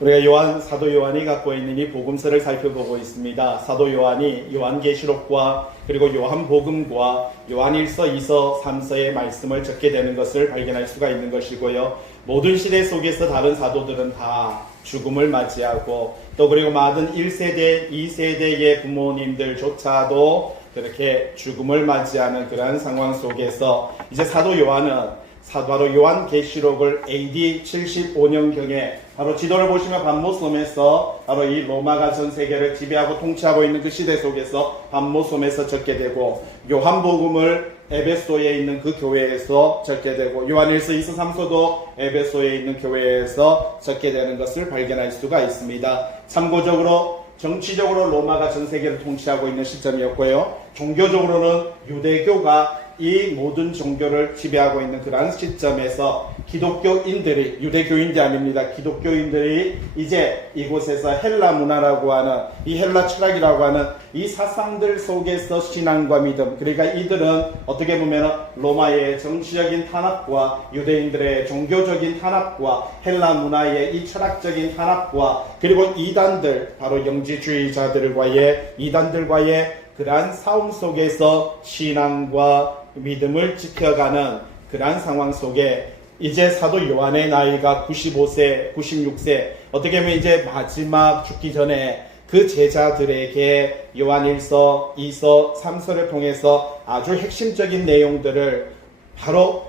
우리가 사도 요한이 갖고 있는 이 복음서를 살펴보고 있습니다. 사도 요한이 요한계시록과 그리고 요한복음과 요한일서, 2서, 3서의 말씀을 적게 되는 것을 발견할 수가 있는 것이고요. 모든 시대 속에서 다른 사도들은 다 죽음을 맞이하고 또 그리고 많은 1세대, 2세대의 부모님들조차도 그렇게 죽음을 맞이하는 그러한 상황 속에서 이제 사도 요한은 바로 요한계시록을 AD 75년경에 바로 지도를 보시면 반모섬에서 바로 이 로마가 전 세계를 지배하고 통치하고 있는 그 시대 속에서 반모섬에서 적게 되고, 요한복음을 에베소에 있는 그 교회에서 적게 되고, 요한일서, 2서, 3서도 에베소에 있는 교회에서 적게 되는 것을 발견할 수가 있습니다. 참고적으로 정치적으로 로마가 전 세계를 통치하고 있는 시점이었고요. 종교적으로는 유대교가 이 모든 종교를 지배하고 있는 그러한 시점에서 기독교인들이, 유대교인이 아닙니다. 기독교인들이 이제 이곳에서 헬라 문화라고 하는, 이 헬라 철학이라고 하는 이 사상들 속에서 신앙과 믿음, 그러니까 이들은 어떻게 보면 로마의 정치적인 탄압과 유대인들의 종교적인 탄압과 헬라 문화의 이 철학적인 탄압과 그리고 이단들, 바로 영지주의자들과의 이단들과의 그러한 싸움 속에서 신앙과 믿음을 지켜가는 그러한 상황 속에 이제 사도 요한의 나이가 95세, 96세, 어떻게 보면 이제 마지막 죽기 전에 그 제자들에게 요한일서, 2서, 3서를 통해서 아주 핵심적인 내용들을 바로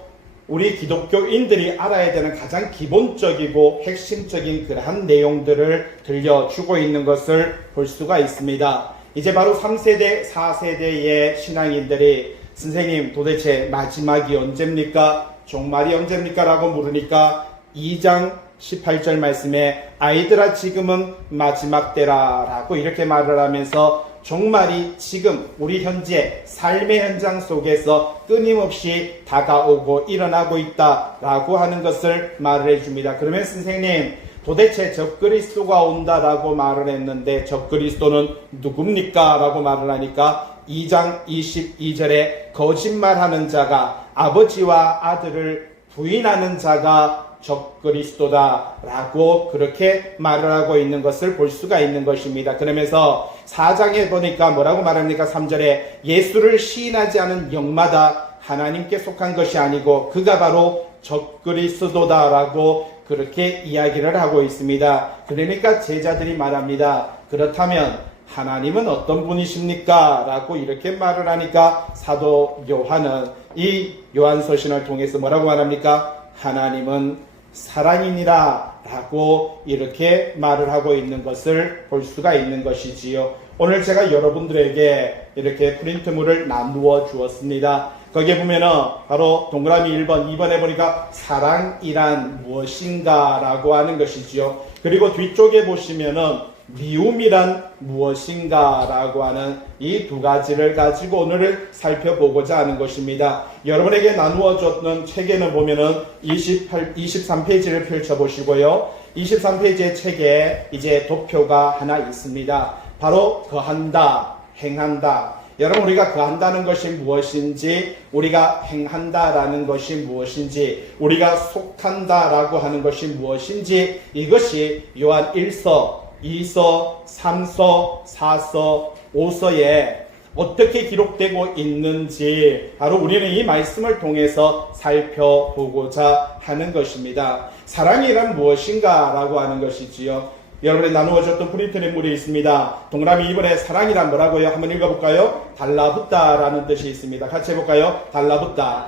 우리 기독교인들이 알아야 되는 가장 기본적이고 핵심적인 그러한 내용들을 들려주고 있는 것을 볼 수가 있습니다. 이제 바로 3세대, 4세대의 신앙인들이 선생님 도대체 마지막이 언제입니까? 종말이 언제입니까? 라고 물으니까 2장 18절 말씀에 아이들아 지금은 마지막 때라 라고 이렇게 말을 하면서 종말이 지금 우리 현재 삶의 현장 속에서 끊임없이 다가오고 일어나고 있다 라고 하는 것을 말을 해줍니다. 그러면 선생님 도대체 적그리스도가 온다라고 말을 했는데 적그리스도는 누굽니까? 라고 말을 하니까 2장 22절에 거짓말하는 자가 아버지와 아들을 부인하는 자가 적그리스도다 라고 그렇게 말을 하고 있는 것을 볼 수가 있는 것입니다. 그러면서 4장에 보니까 뭐라고 말합니까? 3절에 예수를 시인하지 않은 영마다 하나님께 속한 것이 아니고 그가 바로 적그리스도다 라고 그렇게 이야기를 하고 있습니다. 그러니까 제자들이 말합니다. 그렇다면 하나님은 어떤 분이십니까? 라고 이렇게 말을 하니까 사도 요한은 이 요한서신을 통해서 뭐라고 말합니까? 하나님은 사랑이니라 라고 이렇게 말을 하고 있는 것을 볼 수가 있는 것이지요. 오늘 제가 여러분들에게 이렇게 프린트물을 나누어 주었습니다. 거기에 보면은 바로 동그라미 1번, 2번에 보니까 사랑이란 무엇인가 라고 하는 것이지요. 그리고 뒤쪽에 보시면은 미움이란 무엇인가 라고 하는 이 두 가지를 가지고 오늘을 살펴보고자 하는 것입니다. 여러분에게 나누어 줬던 책에는 보면은 23페이지를 펼쳐보시고요. 23페이지의 책에 이제 도표가 하나 있습니다. 바로 거한다, 행한다. 여러분 우리가 거한다는 것이 무엇인지, 우리가 행한다라는 것이 무엇인지, 우리가 속한다라고 하는 것이 무엇인지, 이것이 요한 1서, 2서, 3서, 4서, 5서에 어떻게 기록되고 있는지 바로 우리는 이 말씀을 통해서 살펴보고자 하는 것입니다. 사랑이란 무엇인가 라고 하는 것이지요. 여러분이 나누어졌던 프린트물이 있습니다. 동그라미 2번에 사랑이란 뭐라고요? 한번 읽어볼까요? 달라붙다라는 뜻이 있습니다. 같이 해볼까요? 달라붙다.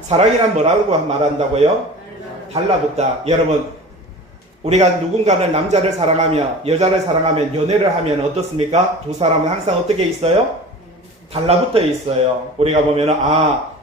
사랑이란 뭐라고 말한다고요? 달라붙다. 여러분 우리가 누군가를 남자를 사랑하며 여자를 사랑하면 연애를 하면 어떻습니까? 두 사람은 항상 어떻게 있어요? 달라붙어 있어요. 우리가 보면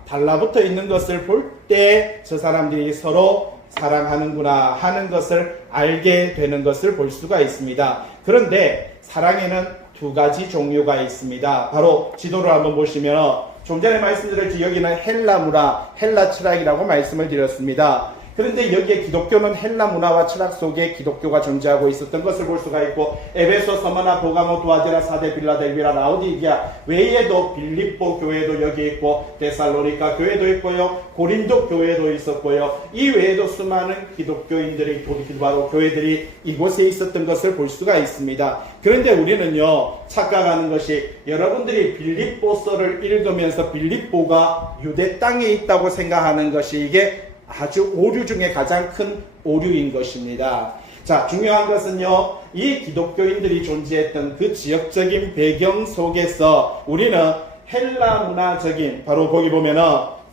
달라붙어 있는 것을 볼 때 저 사람들이 서로 사랑하는구나 하는 것을 알게 되는 것을 볼 수가 있습니다. 그런데 사랑에는 두 가지 종류가 있습니다. 바로 지도를 한번 보시면 좀 전에 말씀드렸지 여기는 헬라 문화, 헬라 철학이라고 말씀을 드렸습니다. 그런데 여기에 기독교는 헬라 문화와 철학 속에 기독교가 존재하고 있었던 것을 볼 수가 있고, 에베소, 서머나, 보가모, 두아디라, 사데, 빌라델비라, 라오디게아 외에도 빌립보 교회도 여기 있고, 데살로니가 교회도 있고요, 고린도 교회도 있었고요. 이 외에도 수많은 기독교인들이, 바로 교회들이 이곳에 있었던 것을 볼 수가 있습니다. 그런데 우리는요, 착각하는 것이, 여러분들이 빌립보서를 읽으면서 빌립보가 유대 땅에 있다고 생각하는 것이 이게 아주 오류 중에 가장 큰 오류인 것입니다. 자, 중요한 것은요, 이 기독교인들이 존재했던 그 지역적인 배경 속에서 우리는 헬라 문화적인, 바로 거기 보면은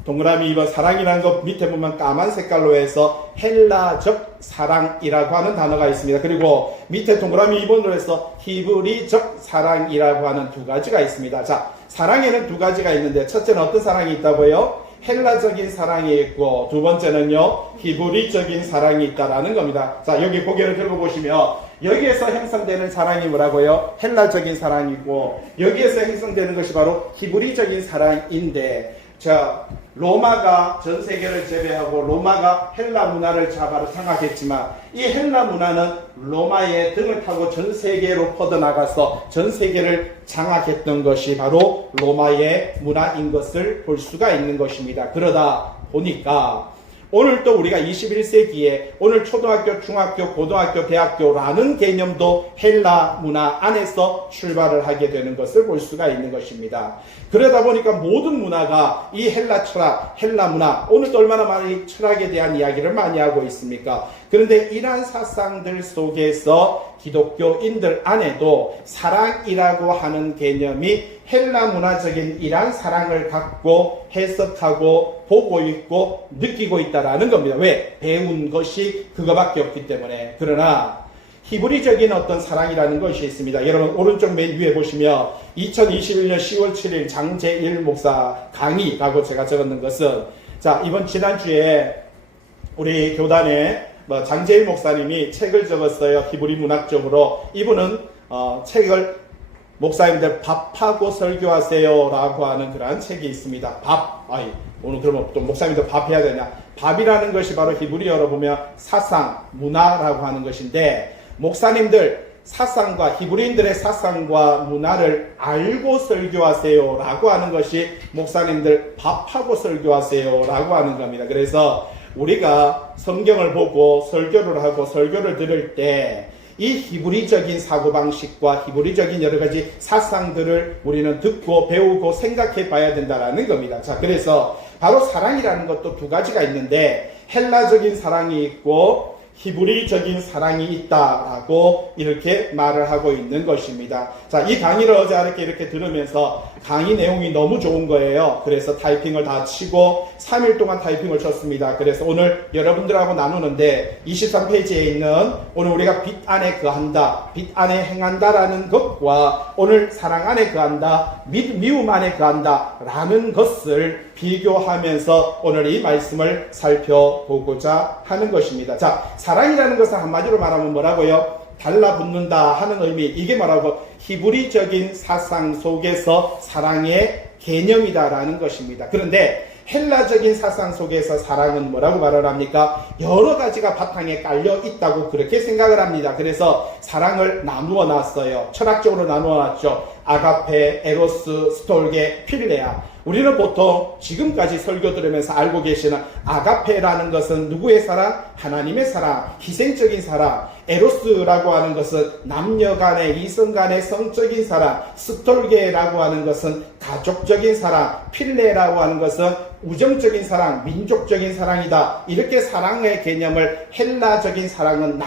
동그라미 2번 사랑이라는 것 밑에 보면 까만 색깔로 해서 헬라적 사랑이라고 하는 단어가 있습니다. 그리고 밑에 동그라미 2번으로 해서 히브리적 사랑이라고 하는 두 가지가 있습니다. 자, 사랑에는 두 가지가 있는데, 첫째는 어떤 사랑이 있다고요? 헬라적인 사랑이 있고, 두 번째는요, 히브리적인 사랑이 있다라는 겁니다. 자, 여기 고개를 들고 보시면 여기에서 형성되는 사랑이 뭐라고요? 헬라적인 사랑이고, 여기에서 형성되는 것이 바로 히브리적인 사랑인데, 자, 로마가 전 세계를 제외하고 로마가 헬라 문화를 바로 장악했지만, 이 헬라 문화는 로마의 등을 타고 전 세계로 뻗어나가서 전 세계를 장악했던 것이 바로 로마의 문화인 것을 볼 수가 있는 것입니다. 그러다 보니까 오늘 또 우리가 21세기에 오늘 초등학교, 중학교, 고등학교, 대학교라는 개념도 헬라 문화 안에서 출발을 하게 되는 것을 볼 수가 있는 것입니다. 그러다 보니까 모든 문화가 이 헬라 철학, 헬라 문화, 오늘도 얼마나 많이 철학에 대한 이야기를 많이 하고 있습니까? 그런데 이러한 사상들 속에서 기독교인들 안에도 사랑이라고 하는 개념이 헬라 문화적인 이러한 사랑을 갖고 해석하고 보고 있고 느끼고 있다라는 겁니다. 왜? 배운 것이 그거밖에 없기 때문에. 그러나 히브리적인 어떤 사랑이라는 것이 있습니다. 여러분 오른쪽 맨 위에 보시면 2021년 10월 7일 장제일 목사 강의라고 제가 적었는 것은, 자, 이번 지난주에 우리 교단에 장제일 목사님이 책을 적었어요. 히브리 문학적으로. 이분은 책을 목사님들 밥하고 설교하세요 라고 하는 그러한 책이 있습니다. 오늘 그러면 또 목사님들 밥 해야 되냐? 밥이라는 것이 바로 히브리어로 보면 사상, 문화라고 하는 것인데, 목사님들 사상과 히브리인들의 사상과 문화를 알고 설교하세요 라고 하는 것이 목사님들 밥하고 설교하세요 라고 하는 겁니다. 그래서 우리가 성경을 보고 설교를 하고 설교를 들을 때 이 히브리적인 사고방식과 히브리적인 여러 가지 사상들을 우리는 듣고 배우고 생각해 봐야 된다는 겁니다. 자, 그래서 바로 사랑이라는 것도 두 가지가 있는데, 헬라적인 사랑이 있고 히브리적인 사랑이 있다라고 이렇게 말을 하고 있는 것입니다. 자, 이 강의를 어제 이렇게 들으면서 강의 내용이 너무 좋은 거예요. 그래서 타이핑을 다 치고 3일 동안 타이핑을 쳤습니다. 그래서 오늘 여러분들하고 나누는데 23페이지에 있는 오늘 우리가 빛 안에 거한다, 빛 안에 행한다라는 것과 오늘 사랑 안에 거한다, 미움 안에 거한다 라는 것을 비교하면서 오늘 이 말씀을 살펴보고자 하는 것입니다. 자, 사랑이라는 것은 한마디로 말하면 뭐라고요? 달라붙는다 하는 의미, 이게 뭐라고? 히브리적인 사상 속에서 사랑의 개념이다라는 것입니다. 그런데 헬라적인 사상 속에서 사랑은 뭐라고 말을 합니까? 여러 가지가 바탕에 깔려 있다고 그렇게 생각을 합니다. 그래서 사랑을 나누어 놨어요. 철학적으로 나누어 놨죠. 아가페, 에로스, 스톨게, 필레아. 우리는 보통 지금까지 설교 들으면서 알고 계시는 아가페라는 것은 누구의 사랑? 하나님의 사랑, 희생적인 사랑. 에로스라고 하는 것은 남녀 간의, 이성 간의 성적인 사랑. 스톨게라고 하는 것은 가족적인 사랑. 필레라고 하는 것은 우정적인 사랑, 민족적인 사랑이다. 이렇게 사랑의 개념을 헬라적인 사랑은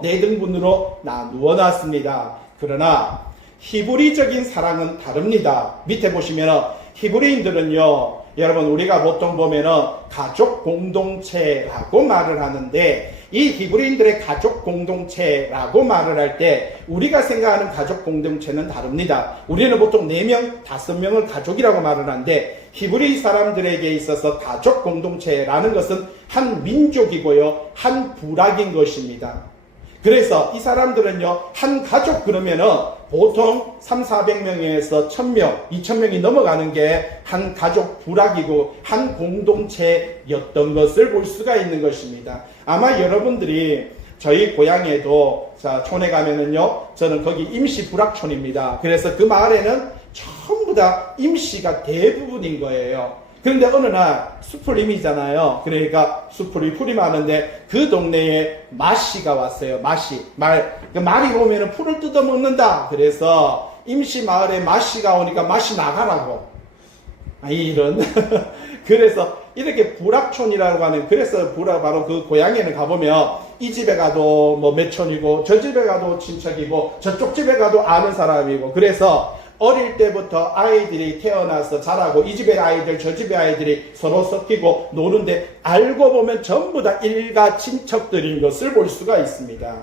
네 등분으로 나누어 놨습니다. 그러나 히브리적인 사랑은 다릅니다. 밑에 보시면은 히브리인들은요, 여러분 우리가 보통 보면은 가족 공동체라고 말을 하는데, 이 히브리인들의 가족 공동체라고 말을 할 때 우리가 생각하는 가족 공동체는 다릅니다. 우리는 보통 4명, 5명을 가족이라고 말을 하는데, 히브리 사람들에게 있어서 가족 공동체라는 것은 한 민족이고요, 한 부락인 것입니다. 그래서 이 사람들은요, 한 가족 그러면은 보통 300~400명에서 1000명, 2000명이 넘어가는 게 한 가족 부락이고 한 공동체였던 것을 볼 수가 있는 것입니다. 아마 여러분들이 저희 고향에도 촌에 가면은요, 저는 거기 임시 부락촌입니다. 그래서 그 마을에는 전부 다 임시가 대부분인 거예요. 그런데 어느 날 수풀림이잖아요. 그러니까 풀이 많은데 그 동네에 마씨가 왔어요. 말이 오면은 풀을 뜯어 먹는다. 그래서 임시 마을에 마씨가 오니까 마씨 나가라고. 이런. 그래서 이렇게 부락촌이라고 하는, 그래서 바로 그 고향에는 가보면 이 집에 가도 뭐 매촌이고 저 집에 가도 친척이고 저쪽 집에 가도 아는 사람이고, 그래서 어릴 때부터 아이들이 태어나서 자라고 이 집의 아이들 저 집의 아이들이 서로 섞이고 노는데 알고 보면 전부 다 일가 친척들인 것을 볼 수가 있습니다.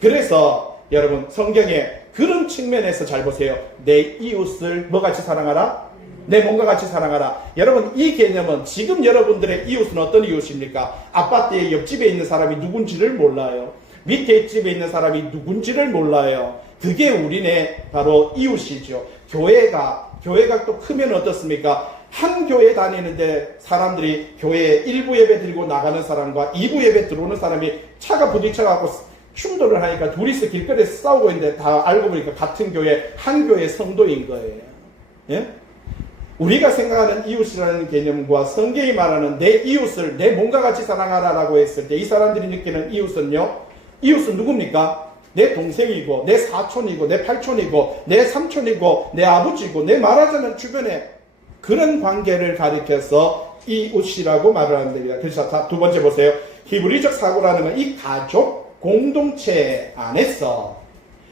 그래서 여러분 성경에 그런 측면에서 잘 보세요. 내 이웃을 뭐같이 사랑하라? 내 몸과 같이 사랑하라. 여러분 이 개념은 지금 여러분들의 이웃은 어떤 이웃입니까? 아파트의 옆집에 있는 사람이 누군지를 몰라요. 밑에 집에 있는 사람이 누군지를 몰라요. 그게 우리네 바로 이웃이죠. 교회가 또 크면 어떻습니까? 한 교회 다니는데 사람들이 교회에 1부 예배 드리고 나가는 사람과 2부 예배 들어오는 사람이 차가 부딪혀갖고 충돌을 하니까 둘이서 길거리에서 싸우고 있는데 다 알고 보니까 같은 교회, 한 교회 성도인 거예요. 예? 우리가 생각하는 이웃이라는 개념과 성경이 말하는 내 이웃을 내 몸과 같이 사랑하라라고 했을 때 이 사람들이 느끼는 이웃은 누굽니까? 내 동생이고 내 사촌이고 내 팔촌이고 내 삼촌이고 내 아버지고 내 말하자면 주변에 그런 관계를 가리켜서 이웃이라고 말을 한답니다. 그래서 두 번째 보세요. 히브리적 사고라는 건 이 가족 공동체 안에서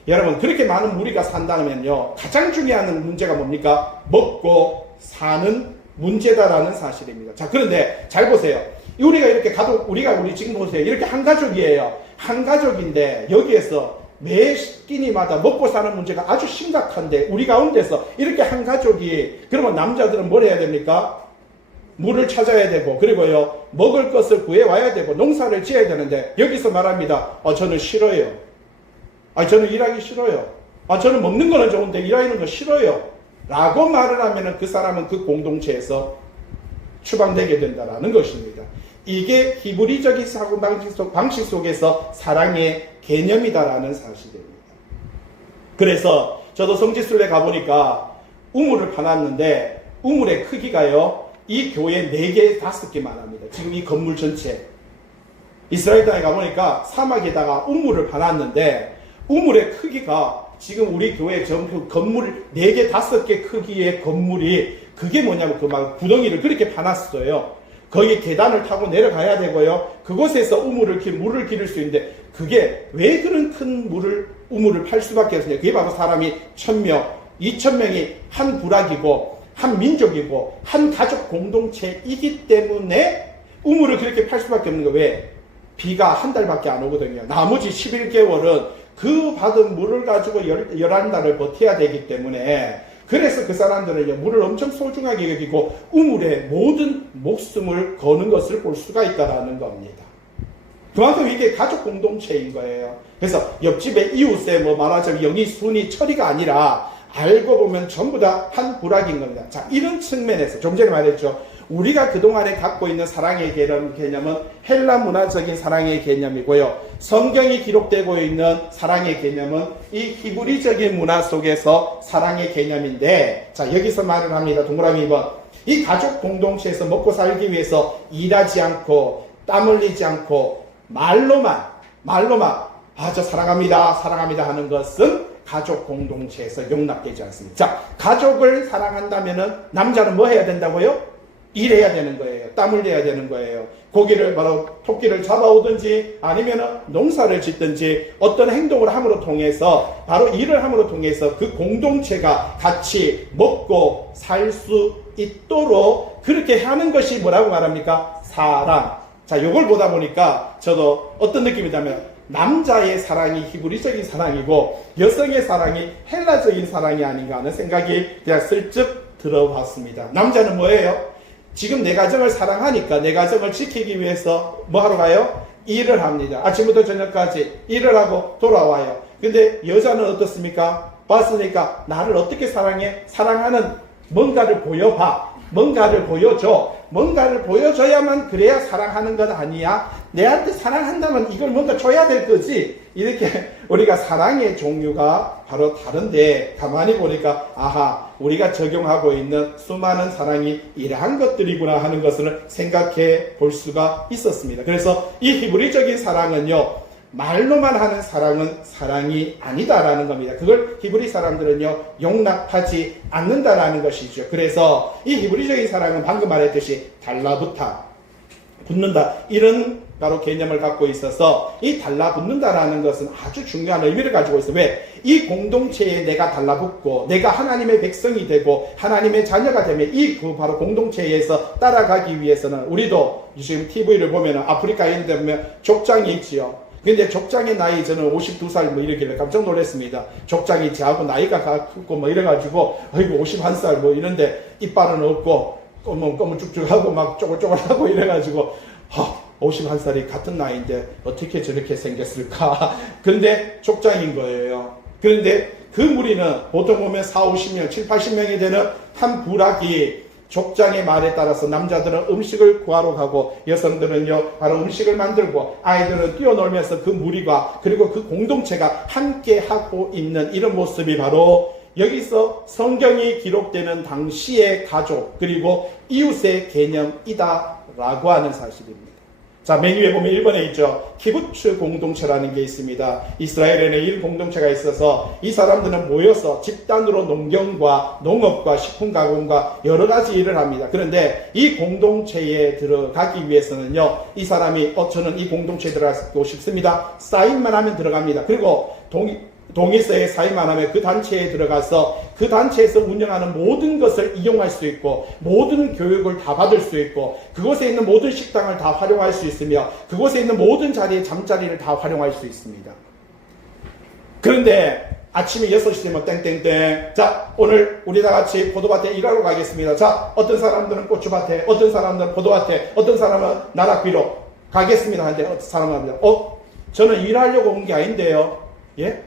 여러분 그렇게 많은 무리가 산다면요, 가장 중요한 문제가 뭡니까? 먹고 사는 문제다라는 사실입니다. 자, 그런데 잘 보세요. 우리가 이렇게 우리 지금 보세요. 이렇게 한 가족이에요. 한 가족인데 여기에서 매 끼니마다 먹고 사는 문제가 아주 심각한데 우리 가운데서 이렇게 한 가족이, 그러면 남자들은 뭘 해야 됩니까? 물을 찾아야 되고, 그리고요 먹을 것을 구해와야 되고 농사를 지어야 되는데 여기서 말합니다. 저는 싫어요. 저는 일하기 싫어요. 저는 먹는 거는 좋은데 일하는 거 싫어요. 라고 말을 하면은 그 사람은 그 공동체에서 추방되게 된다라는 것입니다. 이게 히브리적인 사고 방식 속에서 사랑의 개념이다라는 사실입니다. 그래서 저도 성지순례 가보니까 우물을 파놨는데 우물의 크기가요, 이 교회 4개, 5개만 합니다. 지금 이 건물 전체. 이스라엘 땅에 가보니까 사막에다가 우물을 파놨는데 우물의 크기가 지금 우리 교회 전부 건물 4개, 5개 크기의 건물이, 그게 뭐냐면 그 막 구덩이를 그렇게 파놨어요. 거기 계단을 타고 내려가야 되고요. 그곳에서 물을 기를 수 있는데 그게 왜 그런 큰 우물을 팔 수밖에 없느냐. 그게 바로 사람이 1000명, 2000명이 한 부락이고 한 민족이고 한 가족 공동체이기 때문에 우물을 그렇게 팔 수밖에 없는 거예요. 왜? 비가 한 달밖에 안 오거든요. 나머지 11개월은 그 받은 물을 가지고 11달을 버텨야 되기 때문에, 그래서 그 사람들은 물을 엄청 소중하게 여기고 우물에 모든 목숨을 거는 것을 볼 수가 있다는 겁니다. 그만큼 이게 가족 공동체인 거예요. 그래서 옆집의 이웃의 말하자면 영이, 순이, 철이가 아니라 알고 보면 전부 다 한 부락인 겁니다. 자, 이런 측면에서 좀 전에 말했죠. 우리가 그동안에 갖고 있는 사랑의 개념은 헬라 문화적인 사랑의 개념이고요. 성경이 기록되고 있는 사랑의 개념은 이 히브리적인 문화 속에서 사랑의 개념인데, 자, 여기서 말을 합니다. 동그라미 2번. 이 가족 공동체에서 먹고 살기 위해서 일하지 않고 땀 흘리지 않고 말로만 저 사랑합니다 하는 것은 가족 공동체에서 용납되지 않습니다. 자, 가족을 사랑한다면은 남자는 뭐 해야 된다고요? 일해야 되는 거예요. 땀 흘려야 되는 거예요. 고기를 바로 토끼를 잡아오든지 아니면 농사를 짓든지 어떤 행동을 함으로 통해서, 바로 일을 함으로 통해서 그 공동체가 같이 먹고 살 수 있도록 그렇게 하는 것이 뭐라고 말합니까? 사랑. 자, 요걸 보다 보니까 저도 어떤 느낌이냐면 남자의 사랑이 히브리적인 사랑이고 여성의 사랑이 헬라적인 사랑이 아닌가 하는 생각이 그냥 슬쩍 들어봤습니다. 남자는 뭐예요? 지금 내 가정을 사랑하니까 내 가정을 지키기 위해서 뭐 하러 가요? 일을 합니다. 아침부터 저녁까지 일을 하고 돌아와요. 근데 여자는 어떻습니까? 봤으니까 나를 어떻게 사랑해? 사랑하는 뭔가를 보여봐. 뭔가를 보여줘. 뭔가를 보여줘야만 그래야 사랑하는 것 아니야? 내한테 사랑한다면 이걸 뭔가 줘야 될 거지. 이렇게 우리가 사랑의 종류가 바로 다른데 가만히 보니까 아하, 우리가 적용하고 있는 수많은 사랑이 이러한 것들이구나 하는 것을 생각해 볼 수가 있었습니다. 그래서 이 히브리적인 사랑은요, 말로만 하는 사랑은 사랑이 아니다라는 겁니다. 그걸 히브리 사람들은요, 용납하지 않는다라는 것이죠. 그래서 이 히브리적인 사랑은 방금 말했듯이 달라붙다, 붙는다, 이런 바로 개념을 갖고 있어서 이 달라붙는다라는 것은 아주 중요한 의미를 가지고 있어요. 왜? 이 공동체에 내가 달라붙고 내가 하나님의 백성이 되고 하나님의 자녀가 되면 이 그 바로 공동체에서 따라가기 위해서는 우리도 지금 TV를 보면 아프리카 이런 데 보면 족장이 있지요. 근데 족장의 나이 저는 52살 뭐 이러길래 깜짝 놀랐습니다. 족장이 저하고 나이가 같고 뭐 이래가지고 아이고 51살 뭐 이런데 이빨은 없고 꼬물쭉쭉하고 막 쪼글쪼글하고 이래가지고 51살이 같은 나이인데 어떻게 저렇게 생겼을까. 근데 족장인 거예요. 그런데 그 무리는 보통 보면 40, 50명, 70, 80명이 되는 한 부락이 족장의 말에 따라서 남자들은 음식을 구하러 가고 여성들은요 바로 음식을 만들고 아이들은 뛰어놀면서 그 무리가 그리고 그 공동체가 함께 하고 있는 이런 모습이 바로 여기서 성경이 기록되는 당시의 가족 그리고 이웃의 개념이다라고 하는 사실입니다. 자, 맨 위에 보면 1번에 있죠. 키부츠 공동체라는 게 있습니다. 이스라엘에는 이 공동체가 있어서 이 사람들은 모여서 집단으로 농경과 농업과 식품가공과 여러 가지 일을 합니다. 그런데 이 공동체에 들어가기 위해서는요, 이 사람이 저는 이 공동체에 들어가고 싶습니다. 사인만 하면 들어갑니다. 그리고 동의서에 사인만 하면 그 단체에 들어가서 그 단체에서 운영하는 모든 것을 이용할 수 있고 모든 교육을 다 받을 수 있고 그곳에 있는 모든 식당을 다 활용할 수 있으며 그곳에 있는 모든 자리에 잠자리를 다 활용할 수 있습니다. 그런데 아침에 6시 되면 땡땡땡, 자 오늘 우리 다 같이 포도밭에 일하러 가겠습니다. 자 어떤 사람들은 고추밭에, 어떤 사람들은 포도밭에, 어떤 사람은 나락비로 가겠습니다 하는데 어떤 사람은 합니다. 저는 일하려고 온 게 아닌데요. 예?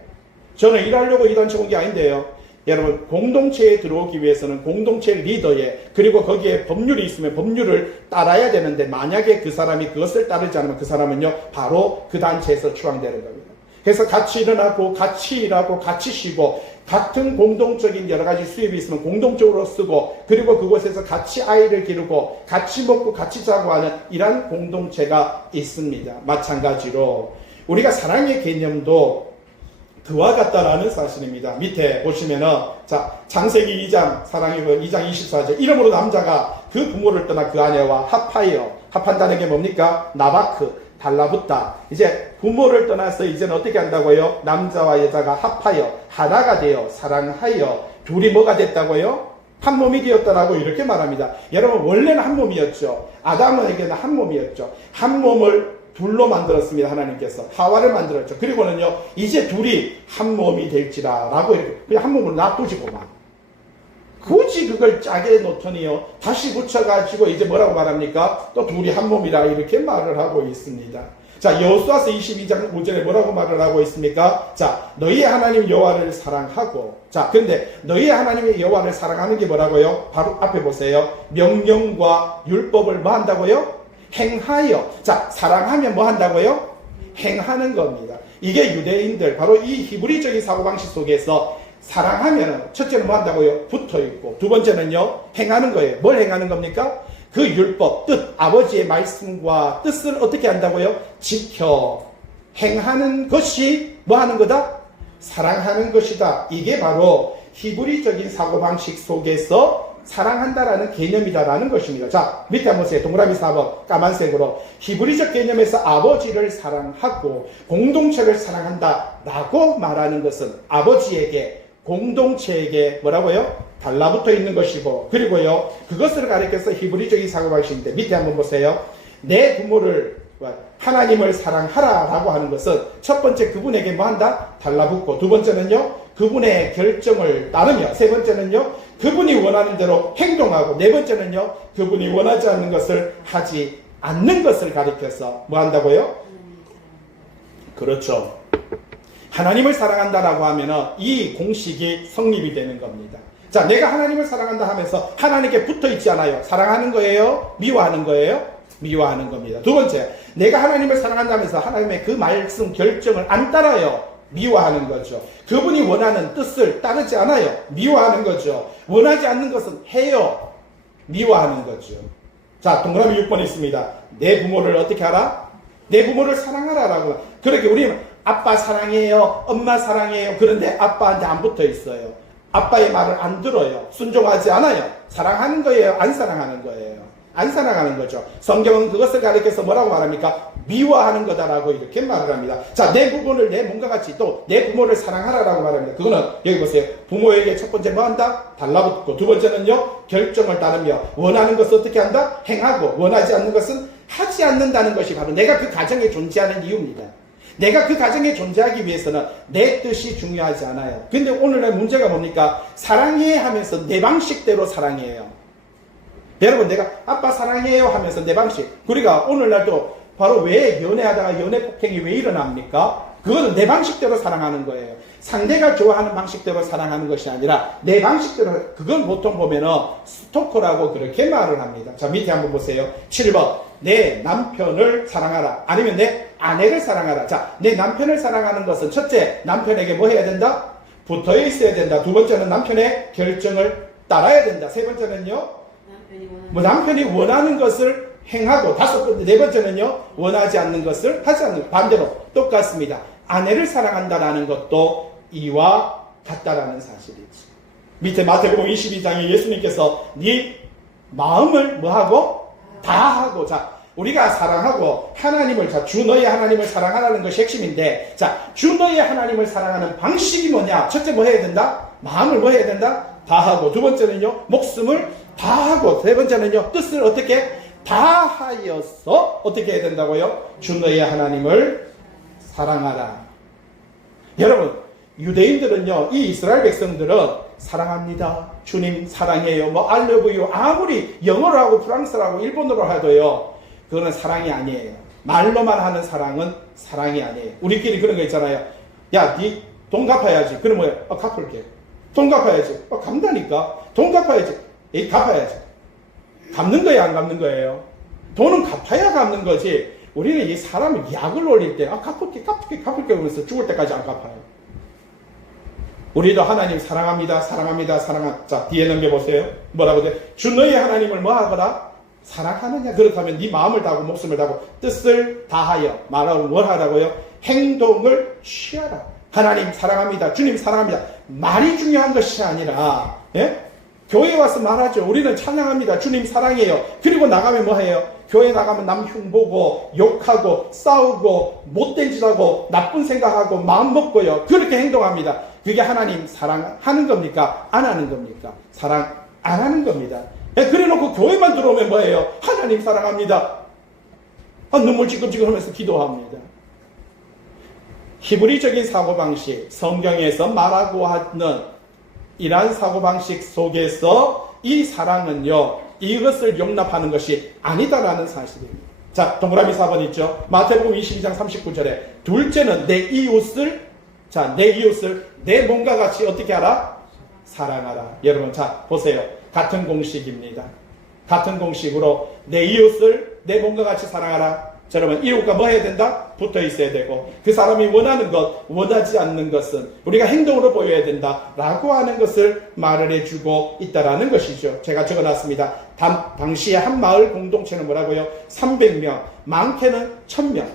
저는 일하려고 이 단체 온 게 아닌데요. 여러분, 공동체에 들어오기 위해서는 공동체 리더에 그리고 거기에 법률이 있으면 법률을 따라야 되는데 만약에 그 사람이 그것을 따르지 않으면 그 사람은요 바로 그 단체에서 추앙되는 겁니다. 그래서 같이 일어나고 같이 일하고 같이 쉬고 같은 공동적인 여러 가지 수입이 있으면 공동적으로 쓰고 그리고 그곳에서 같이 아이를 기르고 같이 먹고 같이 자고 하는 이러한 공동체가 있습니다. 마찬가지로 우리가 사랑의 개념도 그와 같다라는 사실입니다. 밑에 보시면은, 자, 창세기 2장, 사랑의 2장 24절. 이름으로 남자가 그 부모를 떠나 그 아내와 합하여. 합한다는 게 뭡니까? 나바크, 달라붙다. 이제 부모를 떠나서 이제는 어떻게 한다고요? 남자와 여자가 합하여, 하나가 되어, 사랑하여. 둘이 뭐가 됐다고요? 한 몸이 되었다라고 이렇게 말합니다. 여러분, 원래는 한 몸이었죠. 아담에게는 한 몸이었죠. 한 몸을 둘로 만들었습니다. 하나님께서 하와를 만들었죠. 그리고는요 이제 둘이 한 몸이 될지라 라고 이렇게 그냥 한 몸을 놔두지고만 굳이 그걸 짜게 놓더니요 다시 붙여가지고 이제 뭐라고 말합니까? 또 둘이 한 몸이라 이렇게 말을 하고 있습니다. 자, 여호수아서 22장 5절에 뭐라고 말을 하고 있습니까? 자, 너희의 하나님 여호와를 사랑하고, 자, 근데 너희의 하나님의 여호와를 사랑하는 게 뭐라고요? 바로 앞에 보세요. 명령과 율법을 뭐 한다고요? 행하여. 자, 사랑하면 뭐 한다고요? 행하는 겁니다. 이게 유대인들, 바로 이 히브리적인 사고방식 속에서 사랑하면 첫째는 뭐 한다고요? 붙어있고, 두 번째는요, 행하는 거예요. 뭘 행하는 겁니까? 그 율법, 뜻, 아버지의 말씀과 뜻을 어떻게 한다고요? 지켜. 행하는 것이 뭐 하는 거다? 사랑하는 것이다. 이게 바로 히브리적인 사고방식 속에서 사랑한다라는 개념이다라는 것입니다. 자, 밑에 한번 보세요. 동그라미 4번 까만색으로 히브리적 개념에서 아버지를 사랑하고 공동체를 사랑한다라고 말하는 것은 아버지에게 공동체에게 뭐라고요? 달라붙어 있는 것이고 그리고요 그것을 가리켜서 히브리적인 사고방식인데 밑에 한번 보세요. 내 부모를 하나님을 사랑하라 라고 하는 것은 첫 번째 그분에게 뭐 한다? 달라붙고 두 번째는요 그분의 결정을 따르며 세 번째는요 그분이 원하는 대로 행동하고 네 번째는요 그분이 원하지 않는 것을 하지 않는 것을 가리켜서 뭐 한다고요? 그렇죠. 하나님을 사랑한다라고 하면은 이 공식이 성립이 되는 겁니다. 자, 내가 하나님을 사랑한다 하면서 하나님께 붙어 있지 않아요. 사랑하는 거예요? 미워하는 거예요? 미워하는 겁니다. 두 번째, 내가 하나님을 사랑한다면서 하나님의 그 말씀 결정을 안 따라요. 미워하는 거죠. 그분이 원하는 뜻을 따르지 않아요. 미워하는 거죠. 원하지 않는 것은 해요. 미워하는 거죠. 자, 동그라미 6번 있습니다. 내 부모를 어떻게 하라? 내 부모를 사랑하라라고. 그렇게 우리는 아빠 사랑해요, 엄마 사랑해요. 그런데 아빠한테 안 붙어 있어요. 아빠의 말을 안 들어요. 순종하지 않아요. 사랑하는 거예요? 안 사랑하는 거예요? 안 사랑하는 거죠. 성경은 그것을 가리켜서 뭐라고 말합니까? 미워하는 거다라고 이렇게 말을 합니다. 자, 내 부모를 내 몸과 같이 또 내 부모를 사랑하라라고 말합니다. 그거는 여기 보세요. 부모에게 첫 번째 뭐 한다? 달라붙고, 두 번째는요, 결정을 따르며 원하는 것을 어떻게 한다? 행하고, 원하지 않는 것은 하지 않는다는 것이 바로 내가 그 가정에 존재하는 이유입니다. 내가 그 가정에 존재하기 위해서는 내 뜻이 중요하지 않아요. 근데 오늘날 문제가 뭡니까? 사랑해 하면서 내 방식대로 사랑해요. 여러분, 내가 아빠 사랑해요 하면서 내 방식. 우리가 오늘날도 바로 왜 연애하다가 연애 폭행이 왜 일어납니까? 그거는 내 방식대로 사랑하는 거예요. 상대가 좋아하는 방식대로 사랑하는 것이 아니라 내 방식대로. 그건 보통 보면은 스토커라고 그렇게 말을 합니다. 자, 밑에 한번 보세요. 7번. 내 남편을 사랑하라. 아니면 내 아내를 사랑하라. 자, 내 남편을 사랑하는 것은 첫째, 남편에게 뭐 해야 된다? 붙어 있어야 된다. 두 번째는 남편의 결정을 따라야 된다. 세 번째는요, 남편이 원하는 것을 행하고, 다섯 번째, 네 번째는요, 원하지 않는 것을 하지 않는 것. 반대로 똑같습니다. 아내를 사랑한다라는 것도 이와 같다라는 사실이지. 밑에 마태복음 22장에 예수님께서 네 마음을 뭐하고? 다하고. 자, 우리가 사랑하고 하나님을, 자, 주 너의 하나님을 사랑하라는 것이 핵심인데, 자, 주 너의 하나님을 사랑하는 방식이 뭐냐? 첫째 뭐 해야 된다? 마음을 뭐 해야 된다? 다하고. 두 번째는요, 목숨을 다하고. 세 번째는요, 뜻을 어떻게? 다하여서 어떻게 해야 된다고요? 주 너의 하나님을 사랑하라. 여러분, 유대인들은요, 이 이스라엘 백성들은 사랑합니다, 주님 사랑해요, 뭐 I love you, 아무리 영어로 하고 프랑스로 하고 일본어로 해도요, 그거는 사랑이 아니에요. 말로만 하는 사랑은 사랑이 아니에요. 우리끼리 그런 거 있잖아요. 야, 니 돈 갚아야지. 그럼 뭐야? 갚을게. 돈 갚아야지. 간다니까. 돈 갚아야지. 갚아야지. 갚는 거예요, 안 갚는 거예요? 돈은 갚아야 갚는 거지. 우리는 이 사람을 약을 올릴 때, 갚을게 하면서 죽을 때까지 안 갚아요. 우리도 하나님 사랑합니다, 사랑합니다, 사랑합니다. 자, 뒤에 넘겨보세요. 뭐라고 돼? 주 너의 하나님을 뭐 하거라? 사랑하느냐? 그렇다면 네 마음을 다하고 목숨을 다하고 뜻을 다하여 말하고 뭘 하라고요? 행동을 취하라. 하나님 사랑합니다, 주님 사랑합니다. 말이 중요한 것이 아니라, 예? 교회 와서 말하죠. 우리는 찬양합니다, 주님 사랑해요. 그리고 나가면 뭐 해요? 교회 나가면 남 흉보고 욕하고 싸우고 못된 짓하고 나쁜 생각하고 마음 먹고요. 그렇게 행동합니다. 그게 하나님 사랑하는 겁니까? 안 하는 겁니까? 사랑 안 하는 겁니다. 그래놓고 교회만 들어오면 뭐예요? 하나님 사랑합니다. 눈물 찌끔찌끔 하면서 기도합니다. 히브리적인 사고방식, 성경에서 말하고 하는 이러한 사고방식 속에서 이 사랑은요, 이것을 용납하는 것이 아니다라는 사실입니다. 자, 동그라미 4번 있죠? 마태복음 22장 39절에 둘째는 내 이웃을, 자, 내 이웃을 내 몸과 같이 어떻게 하라? 사랑하라. 여러분, 자, 보세요. 같은 공식입니다. 같은 공식으로 내 이웃을 내 몸과 같이 사랑하라. 자, 여러분, 이웃과 뭐 해야 된다? 붙어 있어야 되고, 그 사람이 원하는 것, 원하지 않는 것은 우리가 행동으로 보여야 된다 라고 하는 것을 말을 해주고 있다라는 것이죠. 제가 적어놨습니다. 당시에 한 마을 공동체는 뭐라고요? 300명, 많게는 1000명.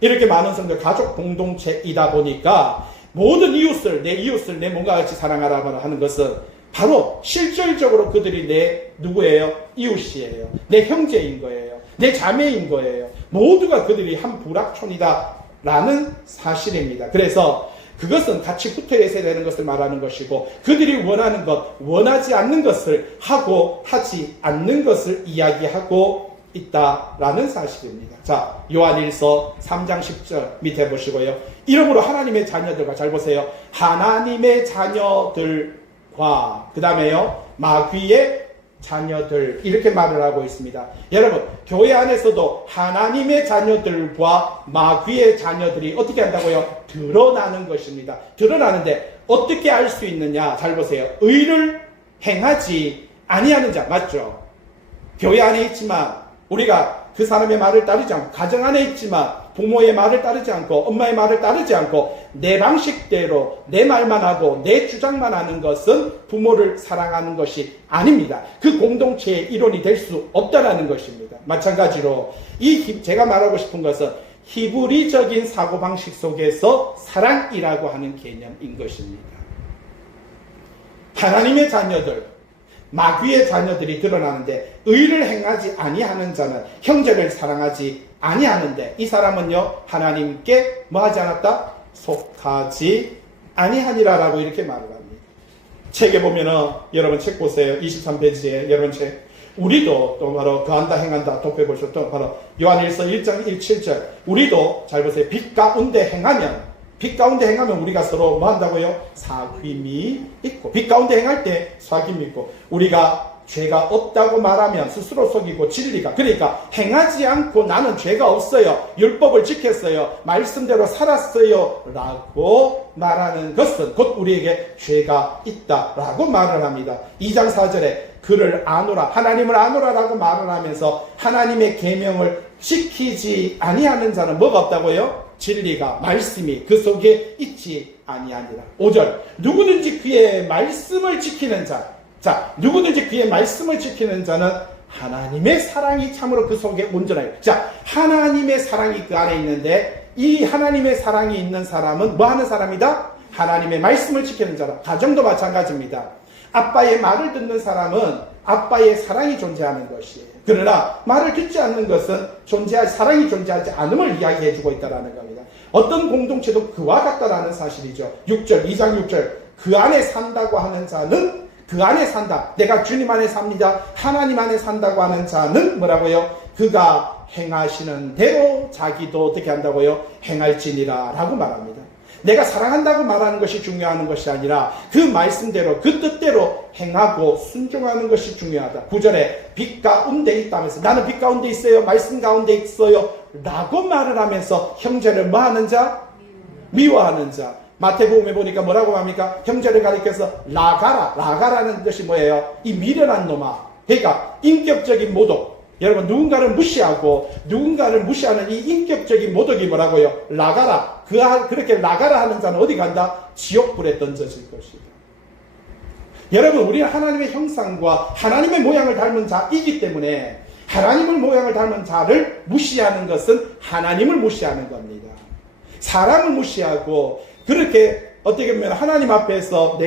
이렇게 많은 성도 가족 공동체이다 보니까 모든 이웃을, 내 이웃을 내 몸과 같이 사랑하라 하는 것은 바로 실질적으로 그들이 내 누구예요? 이웃이에요. 내 형제인 거예요. 내 자매인 거예요. 모두가 그들이 한 부락촌이다 라는 사실입니다. 그래서 그것은 같이 붙어 있어야 되는 것을 말하는 것이고, 그들이 원하는 것, 원하지 않는 것을 하고 하지 않는 것을 이야기하고 있다라는 사실입니다. 자, 요한일서 3장 10절 밑에 보시고요. 이러므로 하나님의 자녀들과, 잘 보세요. 하나님의 자녀들과, 그 다음에요, 마귀의 자녀들 이렇게 말을 하고 있습니다. 여러분, 교회 안에서도 하나님의 자녀들과 마귀의 자녀들이 어떻게 한다고요? 드러나는 것입니다. 드러나는데 어떻게 알 수 있느냐? 잘 보세요. 의를 행하지 아니하는 자, 맞죠? 교회 안에 있지만 우리가 그 사람의 말을 따르지 않고, 가정 안에 있지만 부모의 말을 따르지 않고 엄마의 말을 따르지 않고 내 방식대로 내 말만 하고 내 주장만 하는 것은 부모를 사랑하는 것이 아닙니다. 그 공동체의 일원이 될 수 없다라는 것입니다. 마찬가지로 제가 말하고 싶은 것은 히브리적인 사고방식 속에서 사랑이라고 하는 개념인 것입니다. 하나님의 자녀들, 마귀의 자녀들이 드러나는데 의를 행하지 아니하는 자는 형제를 사랑하지 아니하는데 이 사람은요 하나님께 뭐하지 않았다? 속하지 아니하니라라고 이렇게 말을 합니다. 책에 보면은 여러분 책 보세요. 23페이지에 여러분 책 우리도 또 바로 그한다 행한다 독해보셨던 바로 요한일서 1장 1,7절 우리도 잘 보세요. 빛 가운데 행하면 우리가 서로 뭐 한다고요? 사귐이 있고 빛 가운데 행할 때 사귐이 있고 우리가 죄가 없다고 말하면 스스로 속이고 진리가 그러니까 행하지 않고 나는 죄가 없어요. 율법을 지켰어요. 말씀대로 살았어요. 라고 말하는 것은 곧 우리에게 죄가 있다라고 말을 합니다. 2장 4절에 그를 아노라 하나님을 아노라라고 말을 하면서 하나님의 계명을 지키지 아니하는 자는 뭐가 없다고요? 진리가 말씀이 그 속에 있지 아니하니라. 5절 누구든지 그의 말씀을 지키는 자 누구든지 그의 말씀을 지키는 자는 하나님의 사랑이 참으로 그 속에 온전하여. 자 하나님의 사랑이 그 안에 있는데 이 하나님의 사랑이 있는 사람은 뭐 하는 사람이다? 하나님의 말씀을 지키는 자다. 가정도 마찬가지입니다. 아빠의 말을 듣는 사람은 아빠의 사랑이 존재하는 것이에요. 그러나 말을 듣지 않는 것은 사랑이 존재하지 않음을 이야기해주고 있다는 겁니다. 어떤 공동체도 그와 같다라는 사실이죠. 6절, 2장 6절 그 안에 산다고 하는 자는 그 안에 산다. 내가 주님 안에 삽니다. 하나님 안에 산다고 하는 자는 뭐라고요? 그가 행하시는 대로 자기도 어떻게 한다고요? 행할지니라 라고 말합니다. 내가 사랑한다고 말하는 것이 중요한 것이 아니라 그 말씀대로 그 뜻대로 행하고 순종하는 것이 중요하다. 9절에 빛 가운데 있다면서 나는 빛 가운데 있어요. 말씀 가운데 있어요. 라고 말을 하면서 형제를 뭐하는 자? 미워하는 자. 마태복음에 보니까 뭐라고 합니까? 형제를 가리켜서 라가라는 것이 뭐예요? 이 미련한 놈아. 그러니까 인격적인 모독. 여러분 누군가를 무시하는 이 인격적인 모독이 뭐라고요? 라가라. 그렇게 라가라 하는 자는 어디 간다? 지옥불에 던져질 것이다. 여러분 우리는 하나님의 형상과 하나님의 모양을 닮은 자이기 때문에 하나님의 모양을 닮은 자를 무시하는 것은 하나님을 무시하는 겁니다. 사람을 무시하고 그렇게 어떻게 보면 하나님 앞에서